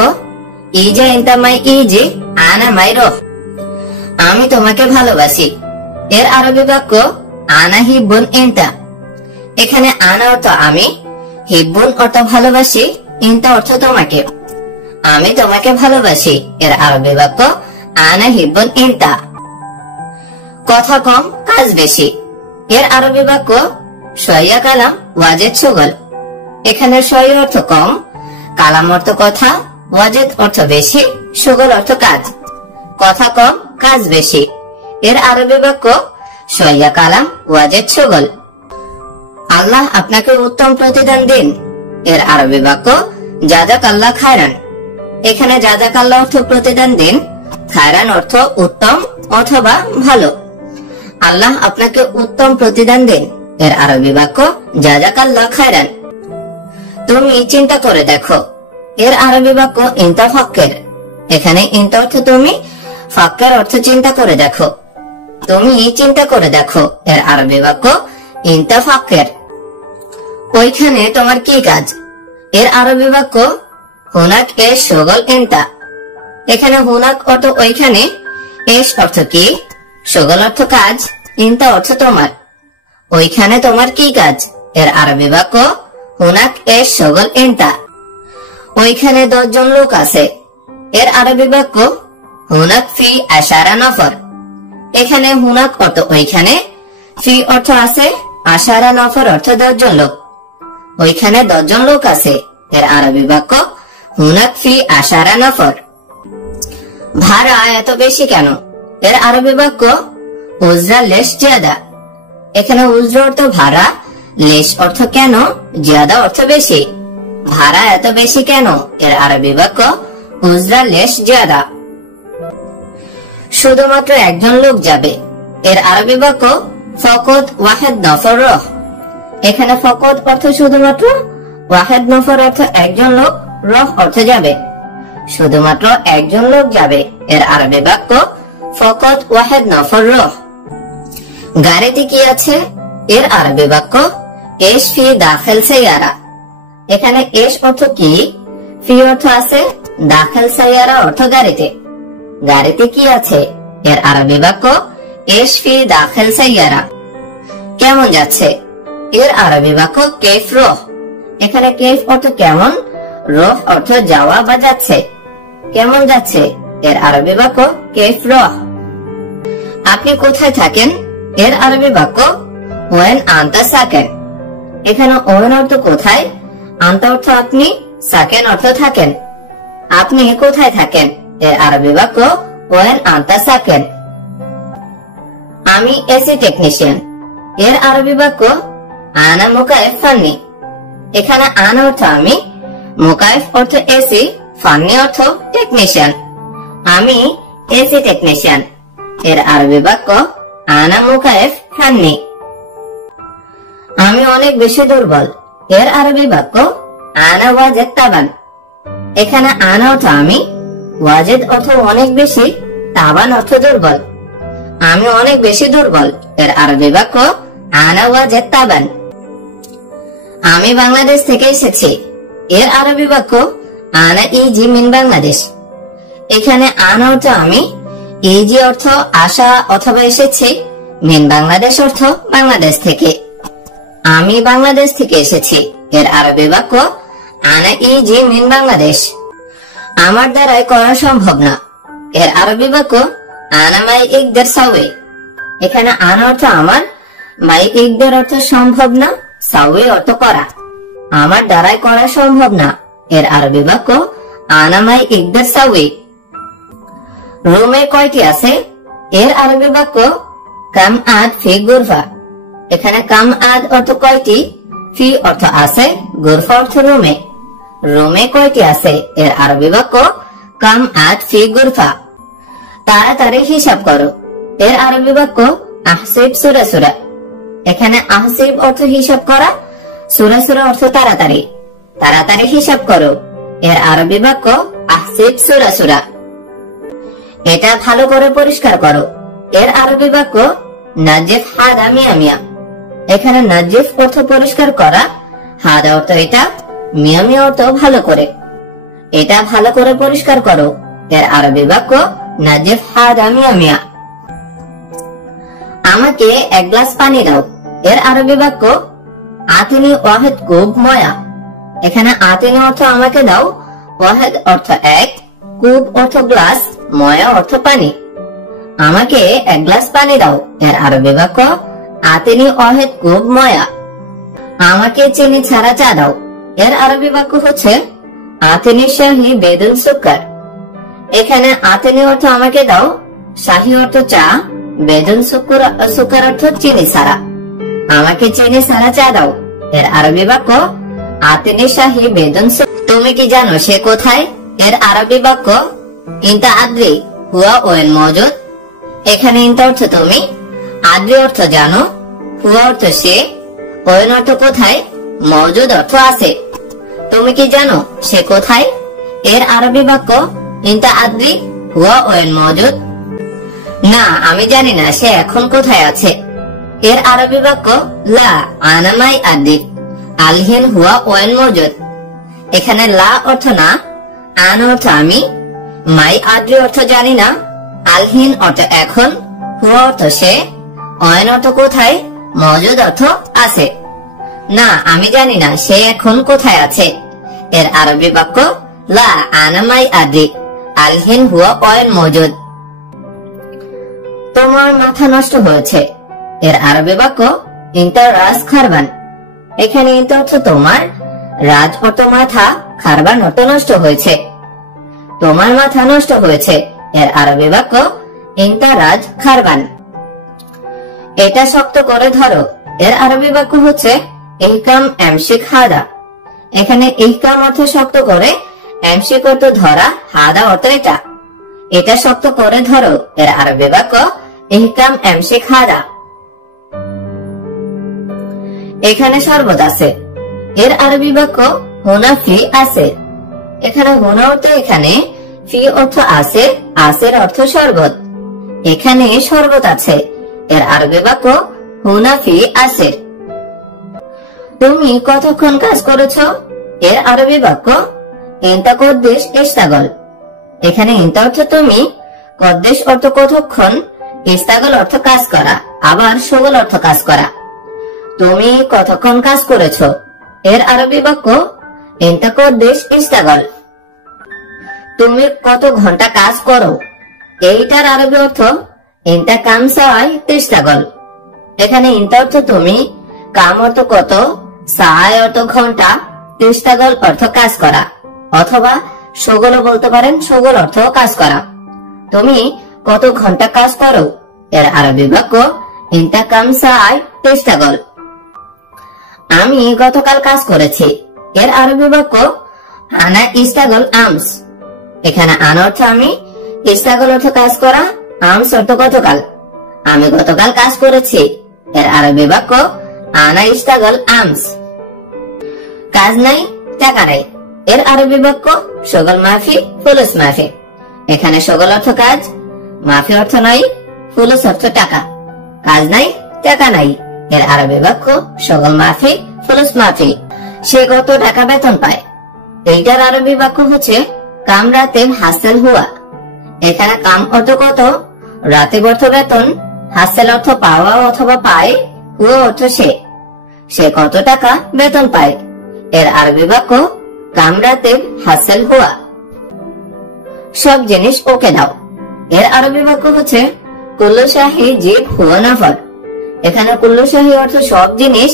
ইজা এন্তা মাই ইজে আনা মাই রহ। আমি তোমাকে ভালোবাসি এর আরবি বাক্য আনা হিব্বুন ইনতা। এখানে আনা অর্থ আমি, হিব্বুন অর্থ ভালোবাসি, ইনতা অর্থ তোমাকে। আমি তোমাকে ভালোবাসি এর আরবি বাক্য আনা হিব্বুন ইনতা। কথা কম কাজ বেশি এর আরবি বাক্য শয়া কালাম ওয়াজেদ শুগল। এখানে শয় অর্থ কম, কালাম অর্থ কথা, ওয়াজেদ অর্থ বেশি, শুগল অর্থ কাজ। কথা কম কাজ বেশি এর আরবি বাক্য শয়া কালাম ওয়াজেদ শুগল। আল্লাহ আপনাকে উত্তম প্রতিদান দিন এর আরবি বাক্য জাযাকাল্লাহ খায়রান। এখানে জাযাকাল্লাহ অর্থ প্রতিদান দিন, খায়রান অর্থ উত্তম অথবা ভালো। আল্লাহ আপনাকে উত্তম প্রতিদান দিন এর আরবি বাক্য জাযাকাল্লাহ খায়রান। তুমি চিন্তা করে দেখো এর আরবি বাক্য ইনতা ফাক্কের। এখানে ইনতা অর্থ তুমি, ফাক্কের অর্থ চিন্তা করে দেখো। তুমি চিন্তা করে দেখো এর আরবি বাক্য ইনতা ফাক্কের। ওইখানে তোমার কি কাজ এর আরবি বাক্য হুনাক এশ শুগল ইনতা। এখানে হুনাক অর্থ ওইখানে, এশ অর্থ কি, শুগল অর্থ কাজ, ইনতা অর্থ তোমার। ওইখানে তোমার কি কাজ এর আরবি বাক্য হুনাক এশ শুগল ইনতা। ওইখানে 10 জন লোক আছে এর আরবি বাক্য হুনাক ফি আশারা নফর। এখানে হুনাক অর্থ ওইখানে, ফি অর্থ আছে, আশারা নফর অর্থ 10 জন লোক। ওইখানে 10 জন লোক আছে এর আরবি বাক্য হুনাক ফি আশারা নফর। ভাড়া এত বেশি কেন এর আরবি বাক্য উজরা লেশ জিয়াদা। এখানে উজরা অর্থ ভাড়া, লেশ অর্থ কেন, জিয়াদা অর্থ বেশি। ভাড়া এত বেশি কেন এর আরবি বাক্য উজরা লেশ জিয়াদা। শুধুমাত্র একজন লোক যাবে এর আরবি বাক্য ফকত ওয়াহেদ নফর রহ। এখানে ফকত অর্থ শুধুমাত্র, ওয়াহেদ নফর অর্থ একজন লোক, রহ অর্থ যাবে। শুধুমাত্র একজন লোক যাবে এর আরবি বাক্য ফকত ওয়াহেদ নফর রহ। গাড়িতে কি আছে এর আরবি বাক্য এশ ফি দাখিল সাইয়ারা। এখানে এশ অর্থ কি, ফি অর্থ আছে, দাখিল সাইয়ারা অর্থ গাড়িতে। গাড়িতে কি আছে এর আরবি বাক্য এশ ফি দাখিল সাইয়ারা। কেমন যাচ্ছে এর আরবি বাক্য কেফ রহ। এখানে কেফ অর্থ কেমন, রহ অর্থ যাওয়া বা যাচ্ছে। কেমন যাচ্ছে এর আরবি বাক্য কেফ রহ। আপনি কোথায় থাকেন এর আরবি বাক্য ওয়েন আনতা সাকেন। এখানে ওয়েন অর্থ কোথায়, আনতা অর্থ আপনি, সাকেন অর্থ থাকেন। আপনি কোথায় থাকেন এর আরবি বাক্য ওয়েন আনতা সাকেন। আমি এসি টেকনিশিয়ান এর আরবি বাক্য আনা মুকাইফ ফান্নি। এখানে আনা অর্থ আমি, মুকাইফ অর্থ এসি, ফান্নি অর্থ টেকনিশিয়ান। আমি এসি টেকনিশিয়ান এর আরবি বাক্য আনা মুকাইফ ফান্নি। আমি অনেক বেশি দুর্বল এর আরবি বাক্য আনা ওয়াজেদ তাবান। এখানে আনা অর্থ আমি, ওয়াজেদ অর্থ অনেক বেশি, তাবান অর্থ দুর্বল। আমি অনেক বেশি দুর্বল এর আরবি বাক্য আনা ওয়াজেদ তাবান। আমি বাংলাদেশ থেকে এসেছি এর আরবি বাক্য আনা ইজি মিন বাংলাদেশ। এখানে আনা অর্থ আমি, ইজি অর্থ আসা অথবা এসেছি, মিন বাংলাদেশ অর্থ বাংলাদেশ থেকে। আমি বাংলাদেশ থেকে এসেছি এর আরবি বাক্য আনা ইজি মিন বাংলাদেশ। আমার দ্বারাই করা সম্ভব না এর আরবি বাক্য আনা মাই ইকদার সাওয়ে। এখানে আনা অর্থ আমার, মাই ইকদার অর্থ সম্ভব না, সাওয়ে অর্থ করা। আমার দ্বারাই করা সম্ভব না এর আরবি বাক্য আনা মাই ইকদার সাওয়ে। রুমে কয়টি আছে এর আরবি বাক্য কাম আদ ফি গুরফা। এখানে কাম আদ অর্থ কয়টি, ফি অর্থ আছে, গুরফা অর্থ রুমে। রুমে কয়টি আছে এর আরবি বাক্য কাম আদ ফি গুরফা। তাড়াতাড়ি হিসাব করো এর আরবি বাক্য আহসিব সুরা সুরা। এখানে আহসিব অর্থ হিসাব করা, সুরা সুরা অর্থ তাড়াতাড়ি। তাড়াতাড়ি হিসাব করো এর আরবি বাক্য আহসিব সুরা সুরা। এটা ভালো করে পরিষ্কার করো এর আরবি বাক্য নাজিফ হাদা মিয়া মিয়া। এখানে নাজিফ অর্থ পরিষ্কার করা, হাদা অর্থ এটা, মিয়া মিয়া অর্থ ভালো করে। এটা ভালো করে পরিষ্কার করো এর আরবি বাক্য নাজিফ হাদা মিয়া মিয়া। আমাকে এক গ্লাস পানি দাও। এর আরবি বাক্য আতিনি ওয়াহেদ কুব ময়া। এখানে আতিনি অর্থ আমাকে দাও, ওয়াহেদ অর্থ এক, কুব অর্থ গ্লাস, ময়া অর্থ পানি। আমাকে এক গ্লাস পানি দাও। এর আরবি বাক্য আতিনি ওয়াহেদ কুব ময়া। আমাকে চিনি ছাড়া চা দাও। এর আরবি বাক্য হচ্ছে আতিনি শাহি বেদুন সুকার। এখানে আতিনি অর্থ আমাকে দাও, শাহি অর্থ চা, বেদুন সুকার অর্থ চিনি ছাড়া। আমাকে চিনি ছাড়া চা দাও। এর আরবি বাক্য আতিনি শাহি বেদুন সুকার। তুমি কি জানো সে কোথায়? এর আরবি বাক্য ইনতা আদ্রি হুয়া ওয়েন মওজুদ। এখানে ইনতা অর্থ তুমি, আদ্রি অর্থ জানো, হুয়া অর্থ সে, ওয়েন অর্থ কোথায়, মওজুদ অর্থ আছে। তুমি কি জানো সে কোথায়? এর আরবি বাক্য ইনতা আদ্রি হুয়া ওয়েন মওজুদ। না, আমি জানি না সে এখন কোথায় আছে। এর আরবি বাক্য লা আনা মাই আদ্রি আলহিন হুয়া ওয়েন মওজুদ। এখানে লা অর্থ না, আন অর্থ আমি, মাই আদ্রি অর্থ জানি না, আলহিন অর্থ এখন, হুয়া অর্থ সে, ওয়েন অর্থ কোথায়, মওজুদ অর্থ আছে। না, আমি জানি না সে এখন কোথায় আছে। এর আরবি বাক্য লা আনা মাই আদ্রি আলহিন হুয়া ওয়েন মওজুদ। তোমার মাথা নষ্ট হয়েছে। এর আরবি বাক্য ইনতা রাস খারবান। এখানে ইনতা অর্থ তোমার, রাজ অর্থ মাথা, খারবান অর্থ নষ্ট হয়েছে। তোমার মাথা নষ্ট হয়েছে। এর আরবি বাক্য ইনতা রাজ খারবান। এটা শক্ত করে ধরো। এর আরবি বাক্য হচ্ছে ইহকাম এমশিক হাদা। এখানে ইহকাম অর্থ শক্ত করে, এমশিক অর্থ ধরা, হাদা অর্থ এটা। এটা শক্ত করে ধরো। এর আরবি বাক্য ইহকাম এমশিক হাদা। এখানে শরবত আছে। এর আরবি বাক্য হুনা ফি আছে। এখানে হুনা অর্থ এখানে, ফি অর্থ আছে, আসের অর্থ শরবত। এখানে শরবত আছে। এর আরবি বাক্য হুনা ফি আছে। তুমি কতক্ষণ কাজ করেছ? এর আরবি বাক্য ইনতা কদ্দেশ ইস্তাগল। এখানে ইনতা অর্থ তুমি, কদ্দেশ অর্থ কতক্ষণ, ইস্তাগল অর্থ কাজ করা, আবার সগল অর্থ কাজ করা। তুমি কতক্ষণ কাজ করেছ? এর আরবি বাক্য ইনতা কদ্দেশ ইস্তাগল। তুমি কত ঘন্টা কাজ করো? এইটার আরবি অর্থ ইনতা কাম সাওয়াই তিস্তাগল। এখানে ইনতা অর্থ তুমি, কাম অর্থ কত, সাহায় অর্থ ঘন্টা, তিস্তাগল অর্থ কাজ করা, অথবা সগলও বলতে পারেন, সগল অর্থ কাজ করা। তুমি কত ঘন্টা কাজ করো? এর আরবি বাক্য ইনতা কাম সাওয়াই তিস্তাগল। আমি গতকাল কাজ করেছি। এর আরবি বাক্য আনা ইস্তাগল আমস। এখানে আনা অর্থ আমি, ইস্তাগল অর্থ কাজ করা, আমস অর্থ গতকাল। আমি গতকাল কাজ করেছি। এর আরবি বাক্য আনা ইস্তাগল আমস। কাজ নাই, টাকা নাই। এর আরবি বাক্য সগল মাফি ফুলুস মাফি। এখানে সগল অর্থ কাজ, মাফি অর্থ নাই, ফুলুস অর্থ টাকা। কাজ নাই, টাকা নাই। এর আরবি বাক্য সগল মাফি ফুলুস মাফি। সে কত টাকা বেতন পায়? এইটার আরবি বাক্য হচ্ছে কাম রাতে হাসেল হুয়া। এখানে কাম অর্থ কত, রাতে অর্থ বেতন, হাসেল অর্থ পাওয়া অথবা পায়, হুয়া অর্থ সে। সে কত টাকা বেতন পায়? এর আরবি বাক্য কাম রাতে হাসেল হুয়া। সব জিনিস ওকে দাও। এর আরবি বাক্য হচ্ছে কুল্লু শাহি জিব হুয়া নফর। এখানে কুল্লু শাহি অর্থ সব জিনিস,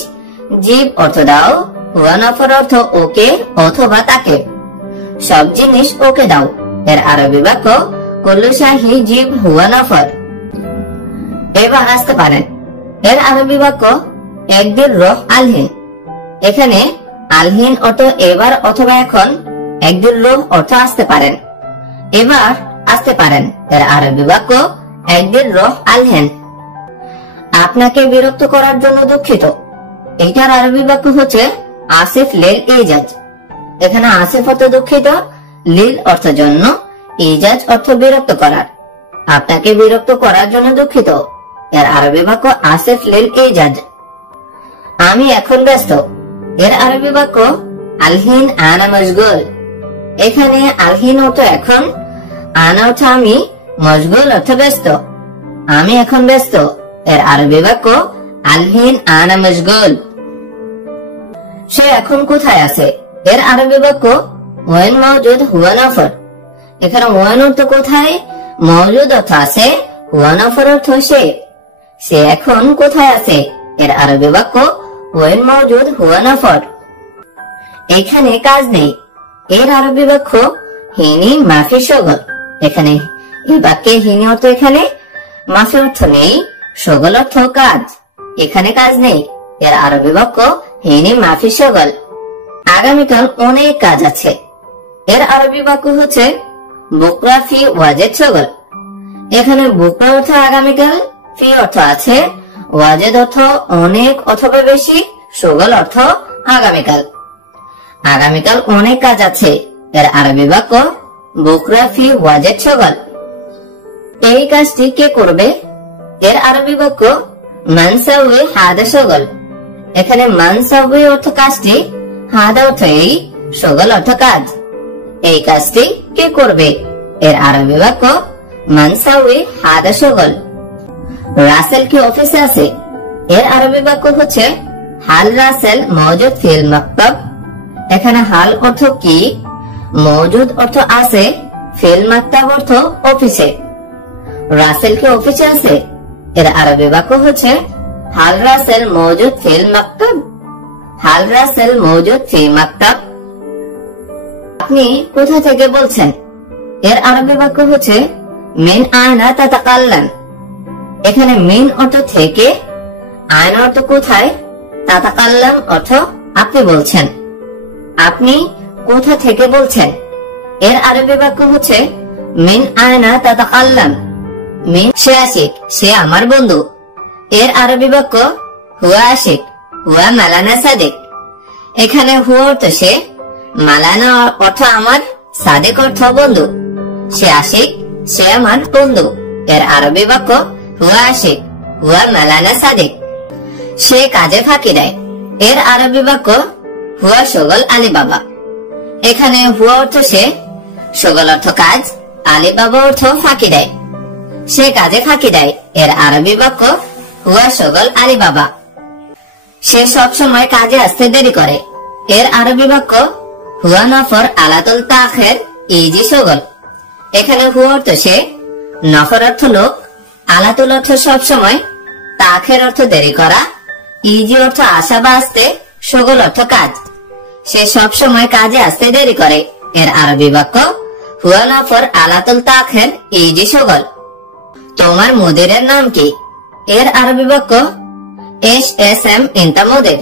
জিব অর্থ দাও, হুয়া নফর অর্থ ওকে অথবা তাকে। সব জিনিস ওকে দাও। এর আরবি বাক্য কুল্লু শাহি জিব হুয়া নফর। এবার আসতে পারেন। এর আরবি বাক্য একদিন রহ আলহিন। এখানে আলহিন অর্থ এবার অথবা এখন, একদিন রহ অর্থ আসতে পারেন, এবার আসতে পারেন। এর আরবি বাক্য একদিন রহ আলহিন। আপনাকে বিরক্ত করার জন্য দুঃখিত। এইটার আরবি বাক্য হচ্ছে আসিফ লিল ইজাজ। এখানে আসিফ অর্থ দুঃখিত, লিল অর্থ জন্য, ইজাজ অর্থ বিরক্ত করার। আপনাকে বিরক্ত করার জন্য দুঃখিত। এর আরবি বাক্য আসিফ লিল ইজাজ। আমি এখন ব্যস্ত। এর আরবি বাক্য আলহিন আনা মশগুল। এখানে আলহিন অর্থ এখন, আনা অর্থ আমি, মশগুল অর্থ ব্যস্ত। আমি এখন ব্যস্ত। এর আরবি বাক্য আলহিন আনা মশগুল। সে এখন কোথায় আছে? এর আরবি বাক্য ওয়েন মওজুদ হুয়া নফর। এখানে ওয়েন অর্থ কোথায়, মওজুদ অর্থ আছে, হুয়া নফর অর্থ সে। সে এখন কোথায় আছে? এর আরবি বাক্য ওয়েন মওজুদ হুয়া নফর। এখানে কাজ নেই। এর আরবি বাক্য হিনি মাফি শগল। এখানে এই বাক্যে হিনি অর্থ এখানে, মাফি অর্থ নেই, শগল অর্থ কাজ। এখানে কাজ নেই। এর আরবি বাক্য হিনি মাফি শগল। আগামীকাল অনেক কাজ আছে। এর আরবি বাক্য হচ্ছে বুকরা ফি ওয়াজেদ শগল। এখানে বুকরা অর্থ আগামীকাল, ফি অর্থ আছে, ওয়াজেদ অর্থ অনেক অথবা বেশি, শগল অর্থ আগামীকাল। আগামীকাল অনেক কাজ আছে। এর আরবি বাক্য বুকরা ফি ওয়াজেদ শগল। এই কাজটি কে করবে? এর আরবি বাক্য মানসাউই হাদা শগল। এখানে মানসাউই অর্থ কাজটি, হাদা অর্থ এই, শগল অর্থ কাজ। এই কাজটি কে করবে? এর আরবি বাক্য মানসাউই হাদা শগল। রাসেল কি অফিসে আছে? এর আরবি বাক্য হচ্ছে হাল রাসেল মওজুদ ফিল মাকতাব। এখানে হাল অর্থ কি, মওজুদ অর্থ আছে, ফিল মাকতাব অর্থ অফিসে। রাসেল কি অফিসে আছে? এর আরবি বাক্য হচ্ছে হাল রাসেল মওজুদ ফিল মাকতাব। হাল রাসেল মওজুদ ফি মাকতাব। আপনি কোথা থেকে বলছেন? এর আরবি বাক্য হচ্ছে মিন আয়না তাতাকাল্লাম। এখানে মিন অর্থ থেকে, আয়না অর্থ কোথায়, তাতাকাল্লাম অর্থ আপনি বলছেন। আপনি কোথা থেকে বলছেন? এর আরবি বাক্য হচ্ছে মিন আয়না তাতাকাল্লাম। মিন সে আশিক, সে আমার বন্ধু। এর আরবি বাক্য হুয়া আশিক, হুয়া মালানা সাদিক। এখানে হুয়া অর্থ সে, মালানা অর্থ আমার, সাদিক অর্থ বন্ধু। সে আশিক, সে আমার বন্ধু। এর আরবি বাক্য হুয়া আশিক, হুয়া মালানা সাদিক। সে কাজে ফাঁকি দেয়। এর আরবি বাক্য হুয়া শগল আলী বাবা। এখানে হুয়া অর্থ সে, শগল অর্থ কাজ, আলী বাবা অর্থ ফাঁকি দেয়। সে কাজে ফাঁকি দেয়। এর আরবি বাক্য হুয়া শগল আলী বাবা। সে সব সময় কাজে আসতে দেরি করে। এর আরবি বাক্য হুয়া নফর আলাতুল তাখির ইজি শগল। এখানে হুয়া অর্থ সে, নফর অর্থ লোক, আলাতুল অর্থ সব সময়, তাখির অর্থ দেরি করা, ইজি অর্থ আসা বা আসতে, শগল অর্থ কাজ। সে সব সময় কাজে আসতে দেরি করে। এর আরবি বাক্য হুয়া নফর আলাতুল তাখির ইজি শগল। তোমার মুদিরের নাম কি? এর আরবি বাক্য এস এস এম ইনতা মুদির।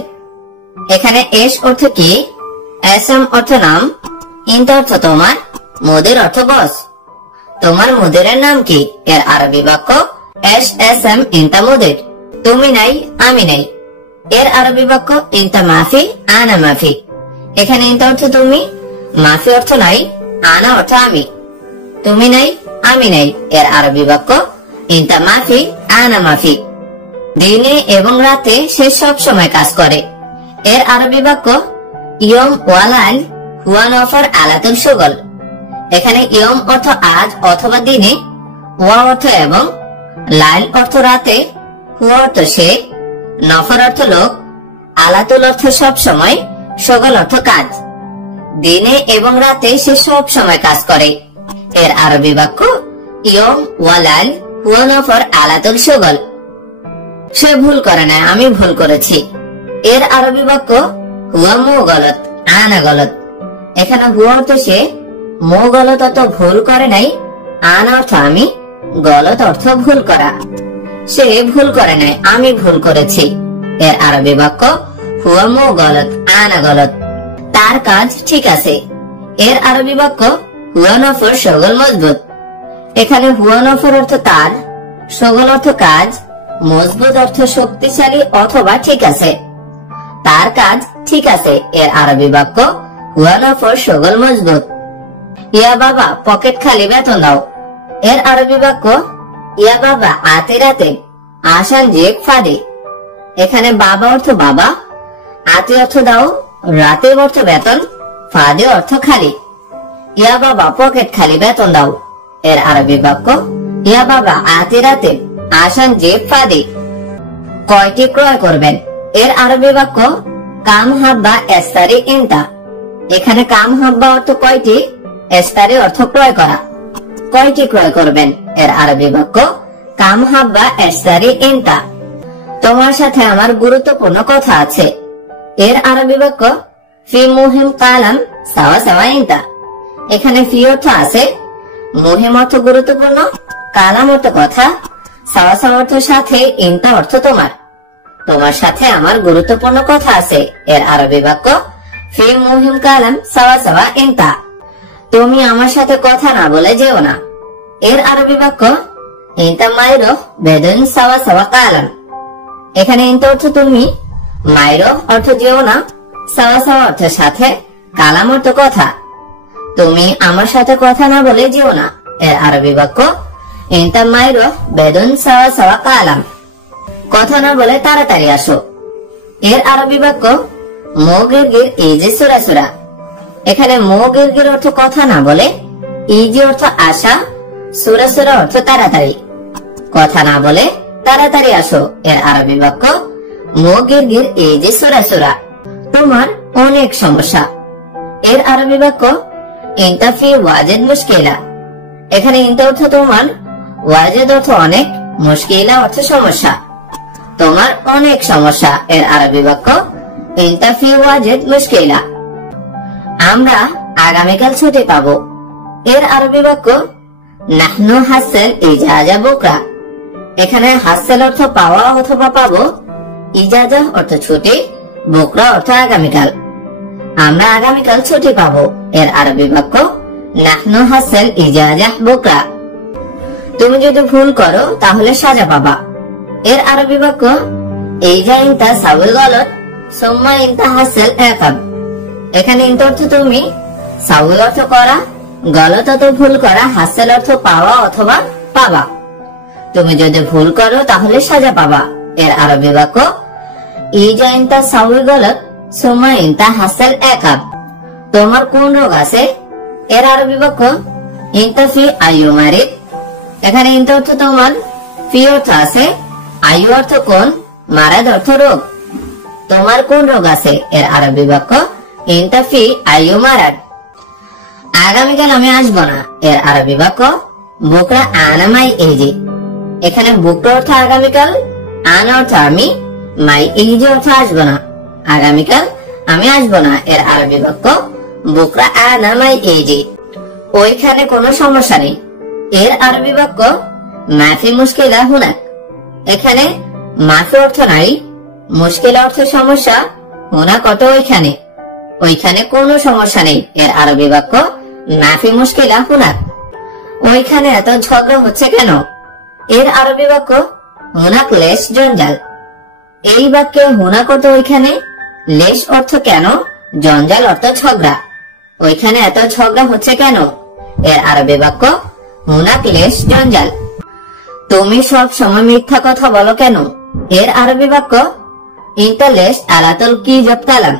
এখানে এস অর্থ কি, এস এম অর্থ নাম, ইনতা অর্থ তোমার, মুদির অর্থ বস। তোমার মুদিরের নাম কি? এর আরবি বাক্য এস এস এম ইনতা মুদির। তুমি নাই, আমি নাই। এর আরবি বাক্য ইনতা মাফি আনা মাফি। এখানে ইনতা অর্থ তুমি, মাফি অর্থ নাই, আনা অর্থ আমি। তুমি নাই, আমি নাই। এর আরবি বাক্য ইনতা মাফি আনা মাফি। দিনে এবং রাতে সে সব সময় কাজ করে। এর আরবি বাক্য ইয়ম ওয়ালাইল হুয়া নফর আলাতুল শগল। এখানে ইয়ম অর্থ আজ অথবা দিনে, ওয়া অর্থ এবং, লাইল অর্থ রাতে, হুয়া অর্থ সে, নফর অর্থ লোক, আলাতুল অর্থ সব সময়, শগল অর্থ কাজ। দিনে এবং রাতে সে সব সময় কাজ করে। এর আরবি বাক্য ইয়ম ওয়ালাইল হুয়া নফর আলাতুল শগল। সে ভুল করে না, আমি ভুল করেছি। এর আরবি বাক্য হুয়া মো গলত আনা গলত। এখানে হুয়া অর্থ সে, মো গলত অর্থ ভুল করে নাই, আনা অর্থ আমি, গলত অর্থ ভুল করা। সে ভুল করে নাই, আমি ভুল করেছি। এর আরবি বাক্য হুয়া মো গলত আনা গলত। তার কাজ ঠিক আছে। এর আরবি বাক্য হুয়া নফর শগল মজবুত। এখানে হুয়া নফর অর্থ তার, শগল অর্থ কাজ, মজবুত অর্থ শক্তিশালী অথবা ঠিক আছে। তার কাজ ঠিক আছে। এর আরবি বাক্য হুয়া নফর শগল মজবুত। ইয়া বাবা পকেট খালি বেতন দাও। এর আরবি বাক্য ইয়া বাবা আতে রাতে আসান জেক ফাদে। এখানে বাবা অর্থ বাবা, আতে অর্থ দাও, রাতে অর্থ বেতন, ফাদে অর্থ খালি। ইয়া বাবা পকেট খালি বেতন দাও। এর আরবি বাক্য ইয়া বাবা আতে রাতে আসান জেব ফাদে। কয়টি ক্রয় করবেন? এর আরবি বাক্য কাম হাব্বা এস্তারি ইনতা। এখানে কাম হাব্বা অর্থ কয়টি, এস্তারি অর্থ ক্রয় করা। কয়টি ক্রয় করবেন? এর আরবি বাক্য কাম হাব্বা এস্তারি ইনতা। তোমার সাথে আমার গুরুত্বপূর্ণ কথা আছে। এর আরবি বাক্য ফি মুহিম কালাম সাওয়া সাওয়া ইনতা। এখানে ফি অর্থ আছে, মুহিম অর্থ গুরুত্বপূর্ণ, কালাম অর্থ কথা, সাওয়া সাওয়া অর্থ সাথে, ইনতা অর্থ তোমার। তোমার সাথে আমার গুরুত্বপূর্ণ কথা আছে। এর আরবি বাক্য ফি মুহিম কালাম সাওয়া সাওয়া ইনতা। তুমি আমার সাথে কথা না বলে যেও না। এর আরবি বাক্য ইনতা মাইরো বেদুন সাওয়া সাওয়া কালাম। এখানে ইনতা অর্থ তুমি, মাইরো অর্থ যেও না, সাওয়া সাওয়া অর্থ সাথে, কালাম অর্থ কথা। তুমি আমার সাথে কথা না বলে যেও না। এর আরবি বাক্য ইনতা মাইরো বেদুন সাওয়া সাওয়া কালাম। কথা না বলে তাড়াতাড়ি আসো। এর আরবি বাক্য মো গিরগির ইজি সুরা সুরা। এখানে মো গিরগির অর্থ কথা না বলে, ইজি অর্থ আসা, সুরা সুরা অর্থ তাড়াতাড়ি। কথা না বলে তাড়াতাড়ি আসো। এর আরবি বাক্য মো গিরগির ইজি সুরা সুরা। তোমার অনেক সমস্যা। এর আরবি বাক্য ইনতা ফি ওয়াজিদ মুশকিলা। এখানে ইনতা অর্থ তোমার, ওয়াজিদ অর্থ অনেক, মুশকিলা অর্থ সমস্যা। তোমার অনেক সমস্যা। এর আরবি বাক্য ইনতা ফি ওয়াজিদ মুশকিলা। আমরা আগামীকাল ছুটি পাবো। এর আরবি বাক্য নাহনু হাসেল ইজাজা বুকরা। এখানে হাসেল অর্থ পাওয়া অথবা পাবো, ইজাজা অর্থ ছুটি, বুকরা অর্থ আগামীকাল। আমরা আগামীকাল ছুটি পাবো। এর আরবি বাক্য নাহনু হাসেল ইজাজা বুকরা। তুমি যদি ভুল করো তাহলে সাজা পাবা। এর আরবি বাক্য ইজা ইনতা সাউল গলত সুম্মা ইনতা হাসেল একাব। এখানে ইনতা অর্থ তুমি, সাউল অর্থ করা, গলত অর্থ ভুল করা, হাসেল অর্থ পাওয়া অথবা পাবা। তুমি যদি ভুল করো তাহলে সাজা পাবা। এর আরবি বাক্য ইজা ইনতা সাউল গলত সুম্মা ইনতা হাসেল একাব। তোমার কোন রোগ আছে? এর আরবি বাক্য ইনতা ফি আয়ু মারিদ। এখানে ইনতা অর্থ তোমার, ফি অর্থ আছে, আয়ু অর্থ কোন, মারাদ অর্থ রোগ। তোমার কোন রোগ আছে? এর আরবি বাক্য ইনতা ফি আয়ু মারাদ। আগামীকাল আমি আসবো না। এর আরবি বাক্য বুকরা আনা মাই ইজি। এখানে বুকরা অর্থ আগামীকাল, আনা অর্থ আমি, মাই ইজি অর্থ আসবো না। আগামীকাল আমি আসবো না। এর আরবি বাক্য বুকরা আনা মাই ইজি। ওইখানে কোনো সমস্যা নেই। এর আরবি বাক্য মাফি মুশকিলা হুনাক। এখানে মাফি অর্থ নাই, মুশকিলা অর্থ সমস্যা, হুনাক অর্থ ওইখানে। ওইখানে কোনো সমস্যা নেই। এর আরবি বাক্য মাফি মুশকিলা হুনাক। ওইখানে এত ঝগড়া হচ্ছে কেন? এর আরবি বাক্য হুনাক লেশ জঞ্জাল। এই বাক্যে হুনাক অর্থ ওইখানে, লেশ অর্থ কেন, জঞ্জাল অর্থ ঝগড়া। ওইখানে এত ঝগড়া হচ্ছে কেন? এর আরবি বাক্য হুনাক লেশ জঞ্জাল। তুমি সব সময় মিথ্যা কথা বলো কেন? এর আরবি বাক্য ইনতা লেশ আলাতুল কি জব কালাম।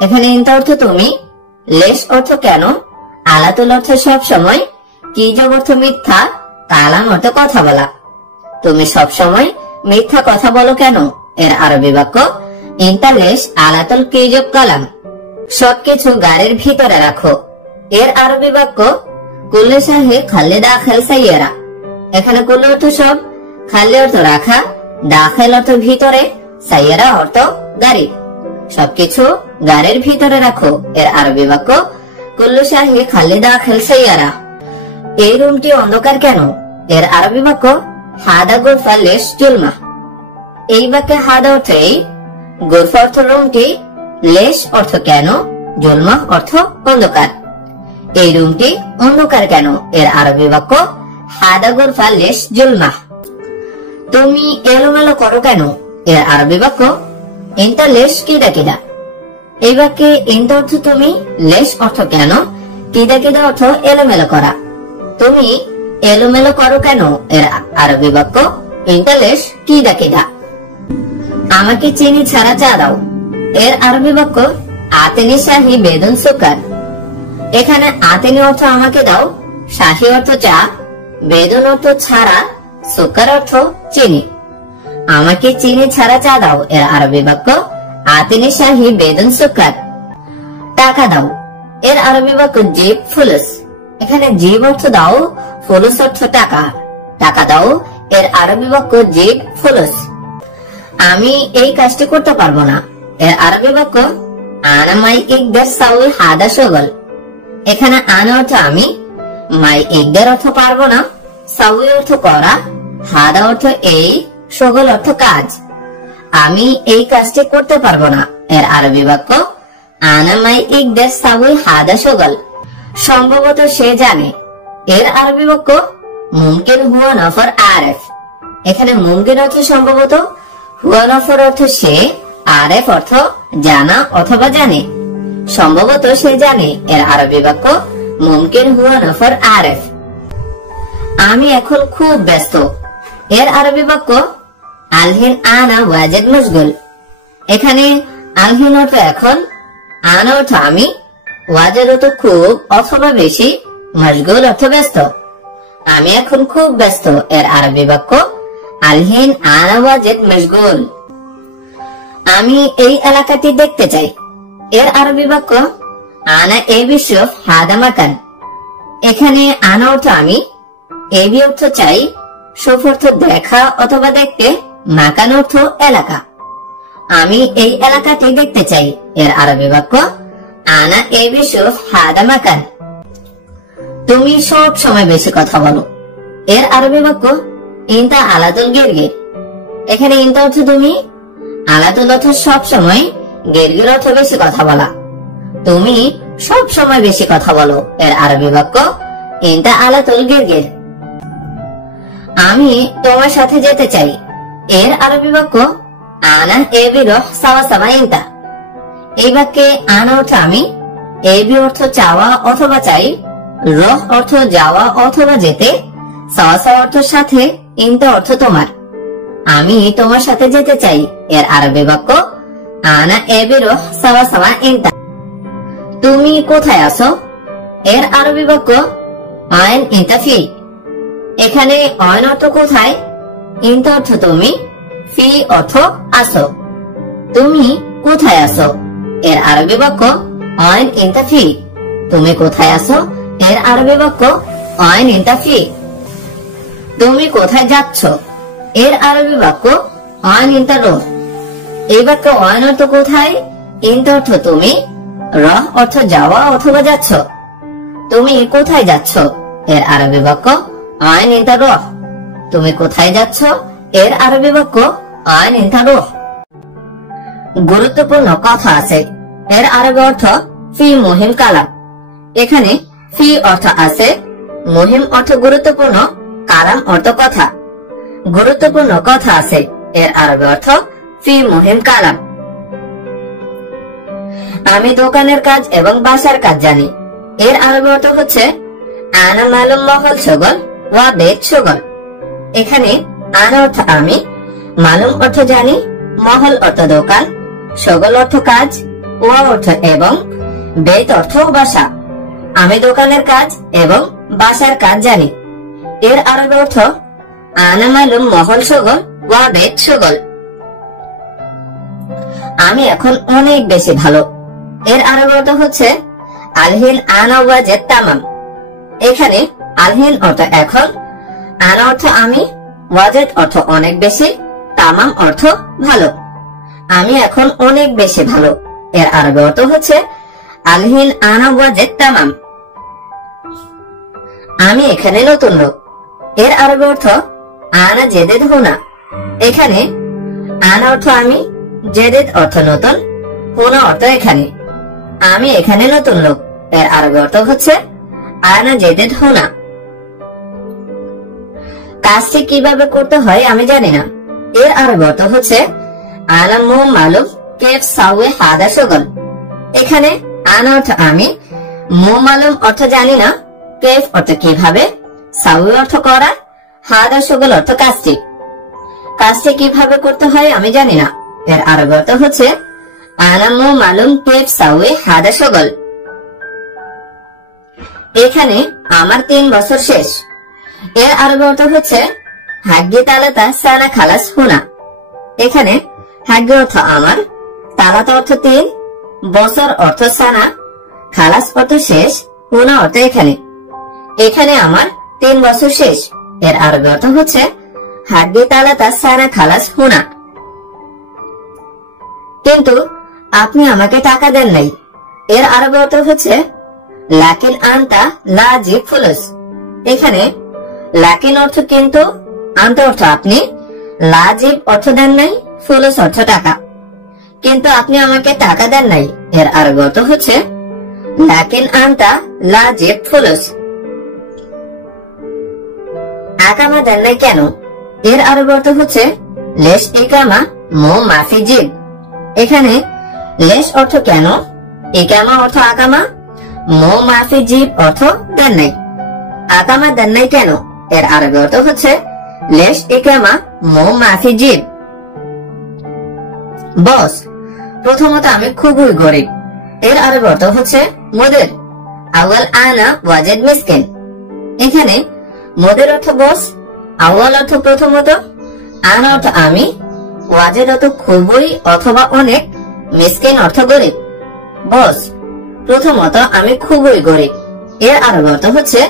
এখানে ইনতা অর্থ তুমি, লেশ অর্থ কেন, আলাতুল অর্থ সব সময়, কি জব অর্থ মিথ্যা, কালাম অর্থ কথা বলা। তুমি সব সময় মিথ্যা কথা বলো কেন? এর আরবি বাক্য ইনতা লেশ আলাতুল কি জব কালাম। সবকিছু গাড়ির ভিতরে রাখো। এর আরবি বাক্য কুল্লে শাহে খালে দাখেল সাইয়েরা। এখানে কুল্লে অর্থ সব, খালে অর্থ রাখা, দাখেল অর্থ ভিতরে, সাইয়েরা অর্থ গাড়ি। সবকিছু গাড়ির ভিতরে রাখো। এর আরবি বাক্য কুল্লু শাহি খালে দাখেল সাইয়েরা। এই রুমটি অন্ধকার কেন? এর আরবি বাক্য হাদা গুরফা লেশ জুলমা। এই বাক্যে হাদা অর্থ এই, গুরফা অর্থ রুমটি, লেশ অর্থ কেন, জুলমা অর্থ অন্ধকার। এই রুমটি অন্ধকার কেন? এর আরবি বাক্য হাদা গুরফা লেশ জুলমা। তুমি এলোমেলো করো কেন? এর আরবি বাক্য ইনতা লেশ কিদা কিদা। এই বাক্যে ইনতা অর্থ তুমি, লেশ অর্থ কেন, কিদা কিদা অর্থ এলোমেলো করা। তুমি এলোমেলো করো কেন? এর আরবি বাক্য ইনতা লেশ কিদা কিদা। আমাকে চিনি ছাড়া চা দাও। এর আরবি বাক্য আতেনি শাহি বেদুন সুকার। এখানে আতেনি অর্থ আমাকে দাও, শাহি অর্থ চা, বেদুন অর্থ ছাড়া, সুকার অর্থ চিনি। আমাকে চিনি ছাড়া চা দাও এর আরবি বাক্য আতিনি শাহি বেদন সুকার। টাকা দাও এর আরবি বাক্য জিব ফুলুস। এখানে জিব অর্থ দাও, ফুলুস অর্থ টাকা। টাকা দাও এর আরবি বাক্য জিব ফুলুস। আমি এই কাজটি করতে পারবো না এর আরবি বাক্য আনা মাই ইকদার সাউই হাদা শগল। এখানে আনা অর্থ আমি, মাই ইকদার অর্থ পারবো না, সাউই অর্থ করা, হাদা অর্থ এই, শগল অর্থ কাজ। আমি এই কাজটি করতে পারবো না এর আরবি বাক্য আনা মাই ইকদার সাউই হাদা শগল। সম্ভবত সে জানে এর আরবি বাক্য মুমকিন হুয়া নফর আরেফ। এখানে মুমকিন অর্থ সম্ভবত, হুয়া নফর অর্থ সে, আরেফ অর্থ জানা অথবা জানে। সম্ভবত সে জানে এর আরবি বাক্য মুমকিন হুয়া নফর আরেফ। আমি এখন খুব ব্যস্ত এর আরবি বাক্য আলহিন আনা ওয়াজেদ মশগুল। এখানে আলহিন অর্থ এখন, আনা অর্থ আমি, ওয়াজেদ অর্থ খুব অথবা বেশি, মশগুল অর্থ ব্যস্ত। আমি এখন খুব ব্যস্ত এর আরবি বাক্য আলহিন আনা ওয়াজেদ মশগুল। আমি এই এলাকাটি দেখতে চাই এর আরবি বাক্য আনা এ বিশ্ব হাদা মাকান। এখানে আনা অর্থ আমি, এবি অর্থ চাই, সুফ অর্থ দেখা অথবা দেখতে, মাকান অর্থ এলাকা। আমি এই এলাকাটি দেখতে চাই এর আরবি বাক্য আনা এ বিশ্ব হাদা মাকান। তুমি সব সময় বেশি কথা বলো এর আরবি বাক্য ইনতা আলাদুল গিরগির। এখানে ইনতা অর্থ তুমি, আলাদুল অর্থ সব সময়, গিরগির অর্থ বেশি কথা বলা। তুমি সব সময় বেশি কথা বলো এর আরবি বাক্য ইনতা আলাদুল গিরগির। আমি তোমার সাথে যেতে চাই এর আরবি বাক্য আনা এবি রহ সাওয়া সাওয়া ইনতা। এই বাক্যে আনা অর্থ আমি, এবি অর্থ চাওয়া অথবা চাই, রহ অর্থ যাওয়া অথবা যেতে, সাওয়া সাওয়া অর্থ সাথে, ইনতা অর্থ তোমার। আমি তোমার সাথে যেতে চাই এর আরবি বাক্য আনা এবি রহ সাওয়া সাওয়া ইনতা। তুমি কোথায় আছো এর আরবি বাক্য আইন ইনতা ফি। এখানে আইন অর্থ কোথায়, ইনতা অর্থ তুমি, ফি অর্থ আসো। তুমি কোথায় আসো এর আরবি বাক্য আইন ইনতা ফি। তুমি কোথায় আসো এর আরবি বাক্য আইন ইনতা ফি। তুমি কোথায় যাচ্ছ এর আরবি বাক্য আইন ইনতা রহ। এই বাক্য আইন অর্থ কোথায়, ইনতা অর্থ তুমি, রহ অর্থ যাওয়া অথবা যাচ্ছ। তুমি কোথায় যাচ্ছ এর আরবি বাক্য আইন ইনতা রহ। তুমি কোথায় যাচ্ছ এর আরবি বাক্য আইন ইনতা রহ। গুরুত্বপূর্ণ কথা আছে এর আরবি অর্থ ফি মুহিম কালাম। এখানে ফি অর্থ আছে, মুহিম অর্থ গুরুত্বপূর্ণ, কালাম অর্থ কথা। গুরুত্বপূর্ণ কথা আছে এর আরবি অর্থ ফি মুহিম কালাম। আমি দোকানের কাজ এবং বাসার কাজ জানি এর আরবি অর্থ হচ্ছে আনা মালুম মহল শগল ওয়া বেত শগল। এখানে আনা অর্থ আমি, মালুম অর্থ জানি, মহল অর্থ দোকান, শগল অর্থ কাজ, ওয়া অর্থ এবং, বেত অর্থ বাসা। আমি দোকানের কাজ এবং বাসার কাজ জানি এর আরবি অর্থ আনা মালুম মহল শগল ওয়া বেত শগল। আমি এখন অনেক বেশি ভালো এর আরবি অর্থ হচ্ছে আলহিন আনা ওয়াজেদ তামাম। এখানে আলহিন অর্থ এখন, আনা অর্থ আমি, ওয়াজেদ অর্থ অনেক বেশি, তামাম অর্থ ভালো। আমি এখন অনেক বেশি ভালো এর আরবি অর্থ হচ্ছে আলহিন আনা ওয়াজেদ তামাম। আমি এখানে নতুন লোক এর আরবি অর্থ আনা জেদেদ হুনা। এখানে আনা অর্থ আমি, জেদেদ অর্থ নতুন, হুনা অর্থ এখানে। আমি এখানে নতুন লোক এর আরবি অর্থ হচ্ছে আনা জেদেদ হুনা। কাজটি কিভাবে করতে হয় আমি জানি না এর আরবি অর্থ হচ্ছে আনা মু মালুম কেফ সাউয়ে হাদা শগল। এখানে আনা অর্থ আমি, মু মালুম অর্থ জানি না, কেফ অর্থ কিভাবে, সাউয়ে অর্থ করা, হাদা শগল অর্থ কাজটি। কাজটি কিভাবে করতে হয় আমি জানি না এর আরবি অর্থ হচ্ছে আনা মু মালুম কেফ সাউয়ে হাদা শগল। এখানে আমার 3 বছর শেষ এর আরবি অর্থ হচ্ছে হাগ্গি তালাতা সানা খালাস হুনা। এখানে হাগ্য অর্থ আমার, তালাত অর্থ 3, বছর অর্থ সানা, খালাস অর্থ শেষ, হুনা অর্থ এখানে। এখানে আমার 3 বছর শেষ। এর আরবি অর্থ হচ্ছে হাগ্গে তালাতা সানা খালাস হুনা। কিন্তু আপনি আমাকে টাকা দেন নাই। এর আরবি অর্থ হচ্ছে লাকিন আনতা লাজিব ফুলুস। এখানে লাকিন অর্থ কিন্তু, আনতা অর্থ আপনি, লাজিব অর্থ দেন নাই, ফুলুস অর্থ টাকা। কিন্তু আপনি আমাকে টাকা দেন নাই। এর আরবি অর্থ হচ্ছে লাকিন আনতা লাজিব ফুলুস। আকামা দেন নাই কেন? এর আরবি অর্থ হচ্ছে লেশ ইকামা মো মাফি জিব। এখানে লেশ অর্থ কেন, ইকামা অর্থ আকামা, মো মাফি জিব অর্থ দেন নাই। আকামা দেন নাই কেন? এর আরবি অর্থ হচ্ছে লেশ ইকামা মো মাফি জিব। বস, প্রথমত আমি খুবই গরিব। এর আরবি অর্থ হচ্ছে মুদির, আওয়াল আনা ওয়াজেদ মিসকিন। এখানে মুদির অর্থ বস, আওয়াল অর্থ প্রথমত, আনা অর্থ আমি, ওয়াজেদ অর্থ খুবই অথবা অনেক, মিসকিন অর্থ গরিব। বস, প্রথমত আমি খুবই গরিব। এর আরবি অর্থ হচ্ছে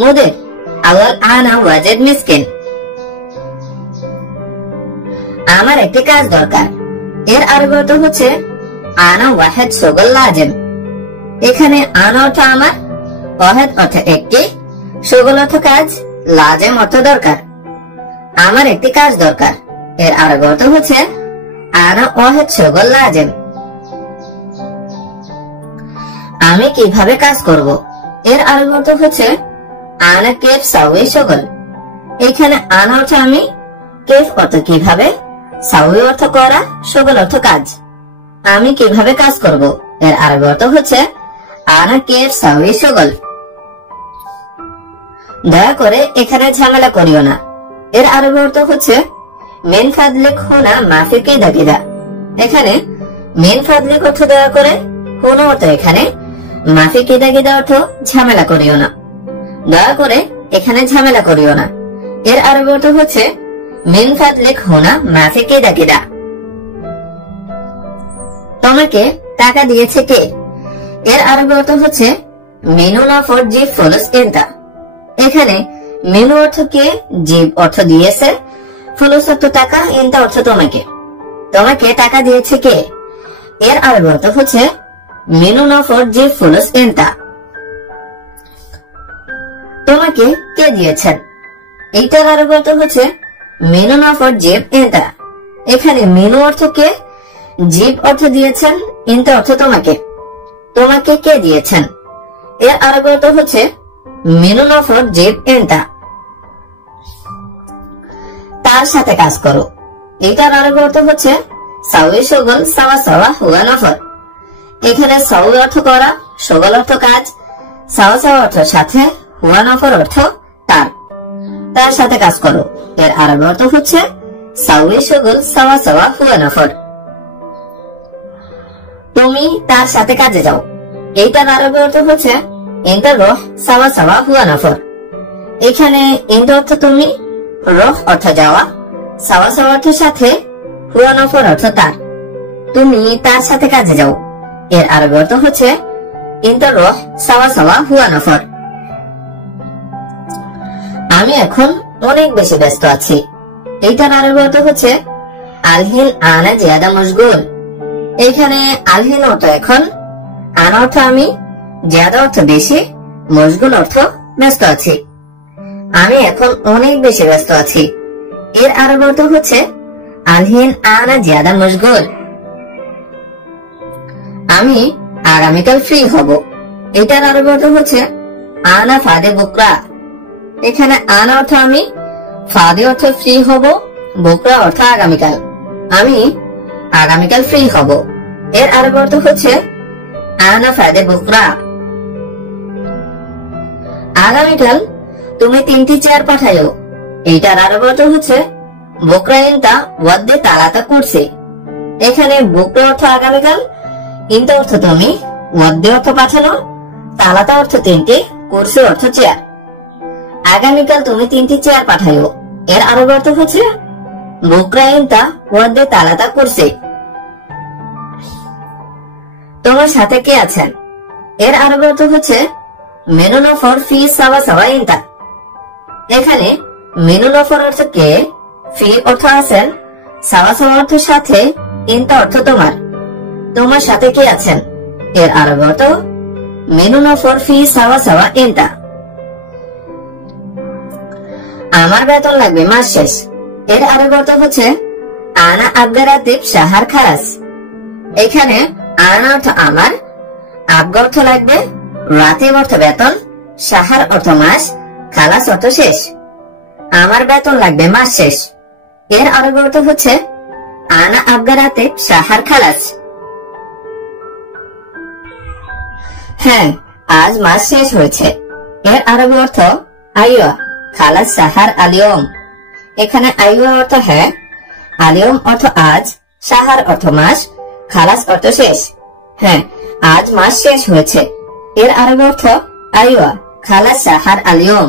মুদির, আওয়াল আনা ওয়াজেদ মিসকিন। আমার একটি কাজ দরকার। এর আরবি অর্থ হচ্ছে আনা ওয়াহেদ শোগল লাজেম। এখানে আনা অর্থ আমার, ওয়াহেদ অর্থ একটি, শোগল অর্থ কাজ, লাজেম অর্থ দরকার। আমার একটি কাজ দরকার। এর আরবি অর্থ হচ্ছে আনা ওয়াহেদ শোগল লাজেম। আমি কিভাবে কাজ করব? এর আরবি অর্থ হচ্ছে আনা কেফ সাউই শোগল। এখানে আনা অর্থ আমি, কেফ অর্থ কিভাবে, সাউই অর্থ করা, শোগল অর্থ কাজ। আমি কিভাবে কাজ করব? এর আরবি অর্থ হচ্ছে আনা কেফ সাউই শোগল। দয়া করে এখানে ঝামেলা করিও না। এর আরবি অর্থ হচ্ছে মেন ফাদলিক হুনা মাফি কিদা কিদা। এখানে মেন ফাদলিক অর্থ দয়া করে, হুনা অর্থ এখানে, মাফি কিদা কিদা অর্থ ঝামেলা করিও না। দয়া করে এখানে ঝামেলা করিও না। এর আরবি অর্থ হচ্ছে মিন ফাদলিক হুনা মাফি কিদা কিদা। তোমাকে টাকা দিয়েছে কে? এর আরবি অর্থ হচ্ছে মিনু নফর জিব ফুলুস ইনতা। এখানে মিনু অর্থ কে, জিব অর্থ দিয়েছে, ফুলুস অর্থ টাকা, ইনতা অর্থ তোমাকে। তোমাকে টাকা দিয়েছে কে? এর আরবি অর্থ হচ্ছে মিনু নফর জিব ফুলুস ইনতা। তোমাকে কে দিয়েছেন? এইটার আরবি অর্থ হচ্ছে মিনু নফর জিব ইনতা। এখানে মিনু অর্থ কে, জিব অর্থ দিয়েছেন, ইনতা অর্থ তোমাকে। তোমাকে কে দিয়েছেন? এর আরবি অর্থ হচ্ছে মিনু নফর জিব ইনতা। তার সাথে কাজ করো। এইটার আরবি অর্থ হচ্ছে সাউই শোগল সাওয়া সাওয়া হুয়া নফর। এখানে সাউই অর্থ করা, শোগল অর্থ কাজ, সাওয়া সাওয়া অর্থ সাথে, হুয়া নফর অর্থ তার। তার সাথে কাজ করো। এর আরবি অর্থ হচ্ছে সাউই শোগল সাওয়া সাওয়া হুয়া নফর। তুমি তার সাথে কাজে যাও। এইটার আরবি অর্থ হচ্ছে ইনতা রহ সাওয়া সাওয়া হুয়া নফর। এখানে ইনতা অর্থ তুমি, রহ অর্থ যাওয়া, সাওয়া সাওয়া অর্থ সাথে, হুয়া নফর অর্থ তার। তুমি তার সাথে কাজে যাও। এর আরবি অর্থ হচ্ছে ইনতা রহ সাওয়া সাওয়া হুয়া নফর। আমি এখন অনেক বেশি ব্যস্ত আছি। এইটার আরবি অর্থ হচ্ছে আলহিন আনা জিয়াদা মশগুল। এখানে আলহিন অর্থ এখন, আনা অর্থ আমি, জিয়াদা অর্থ বেশি, মশগুল অর্থ ব্যস্ত আছি। আমি এখন অনেক বেশি ব্যস্ত আছি। এর আরবি অর্থ হচ্ছে আলহিন আনা জিয়াদা মশগুল। আমি আগামীকাল ফ্রি হব। এটার আরবি অর্থ হচ্ছে আনা ফাদে বুকরা। এখানে আনা অর্থ আমি, ফাদে অর্থ ফ্রি হব, বুকরা অর্থ আগামীকাল। আমি আগামীকাল ফ্রি হব। এর আরবি অর্থ হচ্ছে আনা ফাদে বুকরা। আগামীকাল তুমি 3টি চেয়ার পাঠাইও। এইটার আরবি অর্থ হচ্ছে বুকরা ইনতা ওয়াদ্দে তালাতা কুরসি। এখানে বুকরা অর্থ আগামীকাল, ইনতা অর্থ তুমি, ওয়াদ্দে অর্থ পাঠানো, তালাতা অর্থ 3টি, কুরসি অর্থ চেয়ার। আগামীকাল তুমি 3টি চেয়ার পাঠাইও। এর আরবি অর্থ হচ্ছে বুকরা ইনতা ওয়াদে তালাতা করছে। তোমার সাথে কে আছেন? এর আরবি অর্থ হচ্ছে মেনুনফর ফি সাওয়া সাওয়া ইনতা। এখানে মেনুনফর অর্থ কে, ফি অর্থ আছেন, সাওয়া সাওয়া অর্থ সাথে, ইনতা অর্থ তোমার। তোমার সাথে কে আছেন? এর আরবি অর্থ মেনুনফর ফি সাওয়া সাওয়া ইনতা। আমার বেতন লাগবে মাস শেষ। এর আরবি অর্থ হচ্ছে আনা আবগা রাতিব শাহার খালাস। এখানে আনা অর্থ আমার, আবগা অর্থ লাগবে, রাতিব অর্থ বেতন, শাহার অর্থ মাস, খালাস অর্থ শেষ। আমার বেতন লাগবে মাস শেষ। এর আরবি অর্থ হচ্ছে আনা আবগা রাতিব শাহার খালাস। হ্যাঁ, আজ মাস শেষ হয়েছে। এর আরবি অর্থ আইয়া খালাস শাহার আলিয়ম। এখানে আইয়া অর্থ হ্যাঁ, আলিয়ম অর্থ আজ, শাহার অর্থ মাস, খালাস অর্থ শেষ। হ্যাঁ, আজ মাস শেষ হয়েছে। এর আরবি অর্থ আইয়া খালাস শাহার আলিয়ম।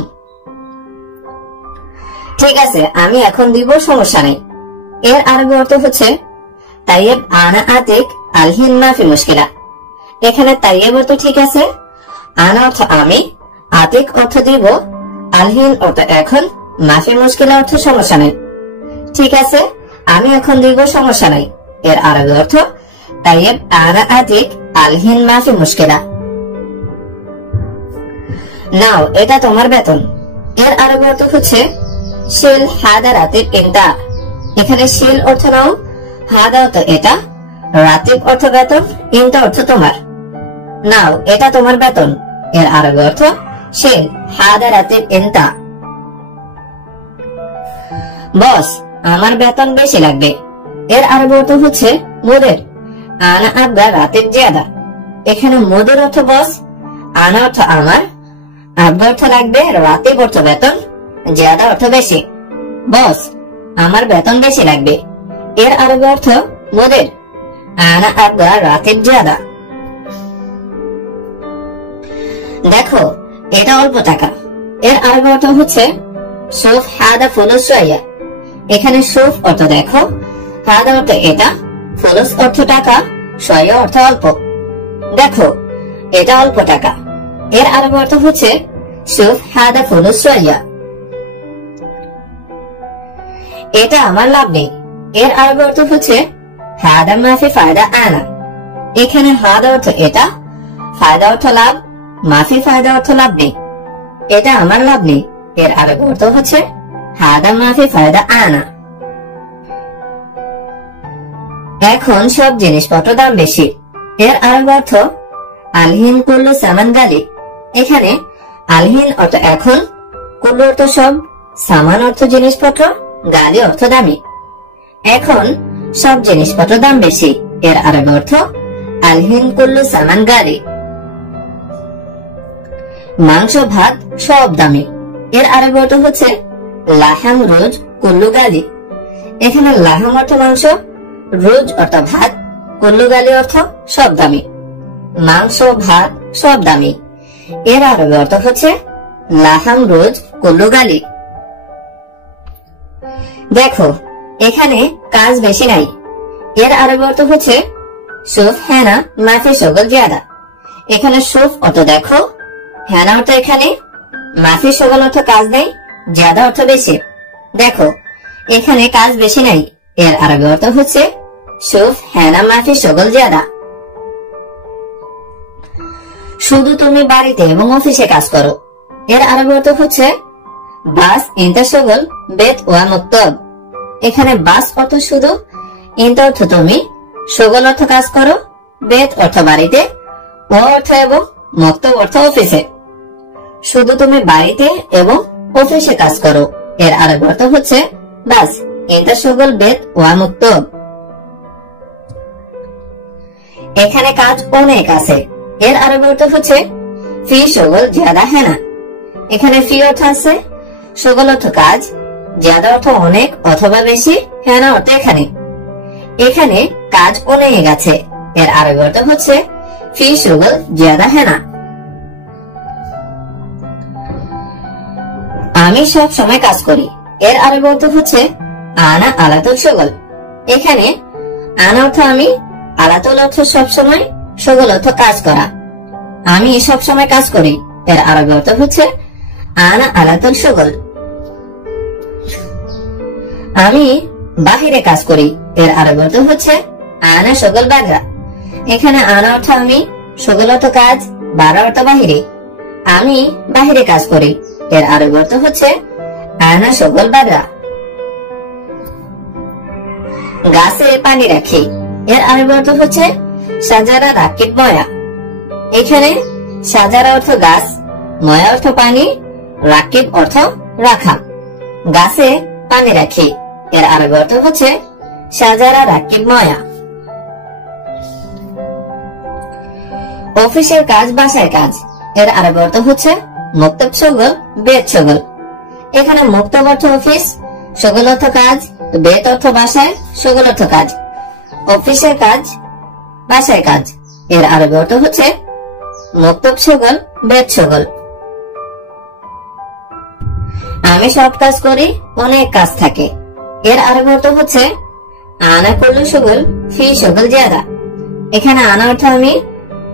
ঠিক আছে, আমি এখন দিব, সমস্যা নেই। এর আরবি অর্থ হচ্ছে তাইয়েব আনা আতিক আলহিন মাফি মুশকিলা। এখানে তাইয়েব অর্থ ঠিক আছে, আনা অর্থ আমি, আতিক অর্থ দিব, আলহিন অর্থ এখন, মাফি মুশকিলা অর্থ সমস্যা নেই। ঠিক আছে, আমি এখন দিব, সমস্যা নাই। এর আরবি অর্থ তাইয়েব আনা আতিক আলহিন মাফি মুশকিলা। নাও, এটা তোমার বেতন। এর আরবি অর্থ হচ্ছে শিল হাদা রাতিব ইনতা। এখানে শিল অর্থ নাও, হাদা অর্থ এটা, রাতিব অর্থ বেতন, ইনতা অর্থ তোমার। নাও, এটা তোমার বেতন। এর আরবি অর্থ শিল হাদা রাতিব ইনতা। বস, আমার বেতন বেশি লাগবে। এর আরবি অর্থ হচ্ছে মুদের আনা আবগা রাতিব জিয়াদা। এখানে মুদের অর্থ বস, আনা অর্থ আমার, আবগা অর্থ লাগবে, রাতিব অর্থ বেতন, জিয়াদা অর্থ বেশি। বস, আমার বেতন বেশি লাগবে। এর আরবি অর্থ মুদের আনা আবগা রাতিব জিয়াদা। দেখো, এটা অল্প টাকা। এর আরবি অর্থ হচ্ছে সুফ হাদা ফুলুস শুয়াইয়া। এখানে সুফ অর্থ দেখো, হাদা অর্থ এটা, ফুলুস অর্থ টাকা, শুয়াইয়া অর্থ অল্প। দেখো, এটা অল্প টাকা। এর আরবি অর্থ হচ্ছে সুফ হাদা ফুলুস শুয়াইয়া। এটা আমার লাভ নেই। এর আরবি অর্থ হচ্ছে হাদা মাফি ফায়দা আনা। এখানে হাদা অর্থ এটা, ফায়দা অর্থ লাভ, মাফি ফায়দা অর্থ লাভ নেই। এটা আমার লাভ নেই। এর আরবি অর্থ হচ্ছে হাদা মাফি ফায়দা আনা। এখন সব জিনিসপত্র দাম বেশি। এর আরবি অর্থ আলহিন কুল্লু সামান গালি। এখানে আলহিন অর্থ এখন, কুল্লু অর্থ সব, সামান অর্থ জিনিসপত্র, গালি অর্থ দামি। এখন সব জিনিসপত্র দাম বেশি। এর আরবি অর্থ আলহিন কুল্লু সামান গালি। মাংস ভাত সব দামি। এর আরবি অর্থ হচ্ছে লাহাম রোজ কুল্লু গালি। এখানে লাহাম অর্থ মাংস, রোজ অর্থ ভাত, কুল্লু গালি অর্থ সব দামি। মাংস ভাত সব দামি। এর আরবি অর্থ হচ্ছে লাহাম রোজ কুল্লু গালি। দেখো, এখানে কাজ বেশি নাই। এর আরবি অর্থ হচ্ছে সুফ হেনা মাফি শগল জিয়াদা। এখানে সুফ অর্থ দেখো, হেনা অর্থ এখানে, মাফি শগল অর্থ কাজ নেই, জিয়াদা অর্থ বেশি। দেখো, এখানে কাজ বেশি নাই। এর আরবি অর্থ হচ্ছে সুফ হেনা মাফি শগল জিয়াদা। শুধু তুমি বাড়িতে এবং অফিসে কাজ করো। এর আরবি অর্থ হচ্ছে বাস ইনতা শগল বেত ওয়া মুক্তব। এখানে বাস অর্থ শুধু, ইনতা অর্থ তুমি, শগল অর্থ কাজ করো, বেত অর্থ বাড়িতে, ও অর্থ এবং, মুক্তব অর্থ অফিসে। শুধু তুমি বাড়িতে এবং অফিসে কাজ করো। এর আরবি অর্থ হচ্ছে বাস ইনতা শগল বেত ওয়া মুক্তব। এখানে কাজ অনেক আছে। এর আরবি অর্থ হচ্ছে ফি শগল জিয়াদা হেনা। এখানে ফি অর্থ আছে, শগল অর্থ কাজ, জিয়াদা অর্থ অনেক অথবা বেশি, হেনা অর্থ এখানে। এখানে কাজ অনেক আছে। এর আরবি অর্থ হচ্ছে ফি শগল জিয়াদা হেনা। আমি সব সময় কাজ করি। এর আরবি অর্থ হচ্ছে আনা আলাতুল শুগল। এখানে আনা অর্থ আমি, আলাতুল অর্থ সবসময়, শুগল অর্থ কাজ করা। আমি সবসময় কাজ করি, এর আরবি অর্থ হচ্ছে আনা আলাতুল শুগল। আমি বাহিরে কাজ করি, এর আরবি অর্থ হচ্ছে আনা শুগল বাররা। এখানে আনা অর্থ আমি, শুগল অর্থ কাজ, বাররা অর্থ বাহিরে। আমি বাহিরে কাজ করি, এর আরবি অর্থ হচ্ছে আনা শুগল বাররা। গাছে পানি রাখি, এর আরবি অর্থ হচ্ছে সাজারা রাকিব ময়া। এখানে সাজারা অর্থ গাছ, ময়া অর্থ পানি, রাকিব অর্থ রাখা। গাছে পানি রাখি, এর আরবি অর্থ হচ্ছে সাজারা রাকিব ময়া। অফিসের কাজ, বাসায় কাজ, এর আরবি অর্থ হচ্ছে মুক্তব শুগল, বেত শুগল। এখানে মুক্তব অর্থ অফিস, শুগল অর্থ কাজ, বেত অর্থ বাসায়, শুগল অর্থ কাজ। অফিসের কাজ, বাসায় কাজ, এর আরবি অর্থ হচ্ছে মুক্তব শুগল, বেত শুগল। আমি সব কাজ করি, অনেক কাজ থাকে, এর আরবি অর্থ হচ্ছে আনা কুল্লু শুগল ফি শুগল জিয়াদা। এখানে আনা অর্থ আমি,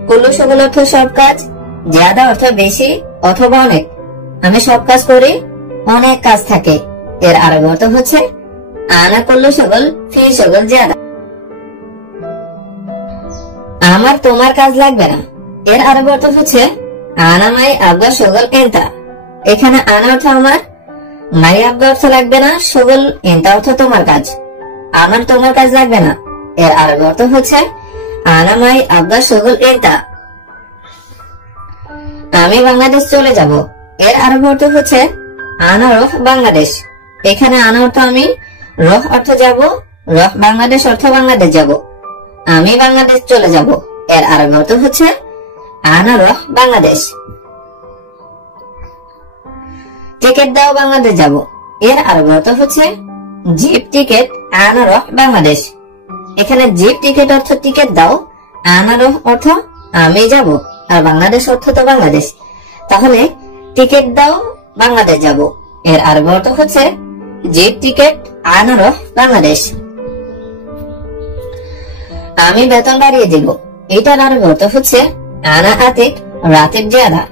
কুল্লু শুগল অর্থ সব কাজ, জিয়াদা অর্থ বেশি অথবা অনেক। আমি সব কাজ করি, অনেক কাজ থাকে, এর আরবি অর্থ হচ্ছে আনা কুল্লু শুগল ফি শুগল জিয়াদা। আমার তোমার কাজ লাগবে না, এর আরবি অর্থ হচ্ছে আনা মাই আব্বা শুগল এন্তা। এখানে আনা অর্থ আমার, মাই আব্বা অর্থ লাগবে না, শুগল এন্তা অর্থ তোমার কাজ। আমার তোমার কাজ লাগবে না, এর আরবি অর্থ হচ্ছে আনা মাই আব্বা শুগল এন্তা। আমি বাংলাদেশ চলে যাব, এর আরবি অর্থ হচ্ছে আনা রহ বাংলাদেশ। এখানে আনা অর্থ আমি, রহ অর্থ যাব, রহ বাংলাদেশ অর্থ বাংলাদেশ যাব। আমি বাংলাদেশ চলে যাব, এর আরবি অর্থ হচ্ছে আনা রহ বাংলাদেশ। টিকিট দাও, বাংলাদেশ যাব, এর আরবি অর্থ হচ্ছে জিপ টিকিট আনা রহ বাংলাদেশ। এখানে জিপ টিকিট অর্থ টিকিট দাও, আনা রহ অর্থ আমি যাব, আর বাংলাদেশ অর্থ তো বাংলাদেশ। তাহলে টিকিট দাও, বাংলাদেশ যাব, এর আরবি অর্থ হচ্ছে জিপ টিকিট আনা রহ বাংলাদেশ। আমি বেতন বাড়িয়ে দিব, এটার আরবি অর্থ হচ্ছে আনা আতিক রাতিব জিয়াদা।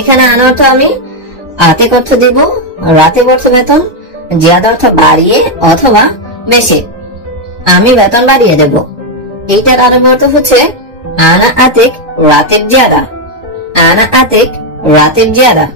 এখানে আনা অর্থ আমি, আতিক অর্থ দিব, রাতিব অর্থ বেতন, জিয়াদা অর্থ বাড়িয়ে অথবা বেশি। আমি বেতন বাড়িয়ে দেব, এইটার আরবি অর্থ হচ্ছে আনা আতিক রাতিব জিয়াদা। আনা আতিক রাতিব জিয়াদা।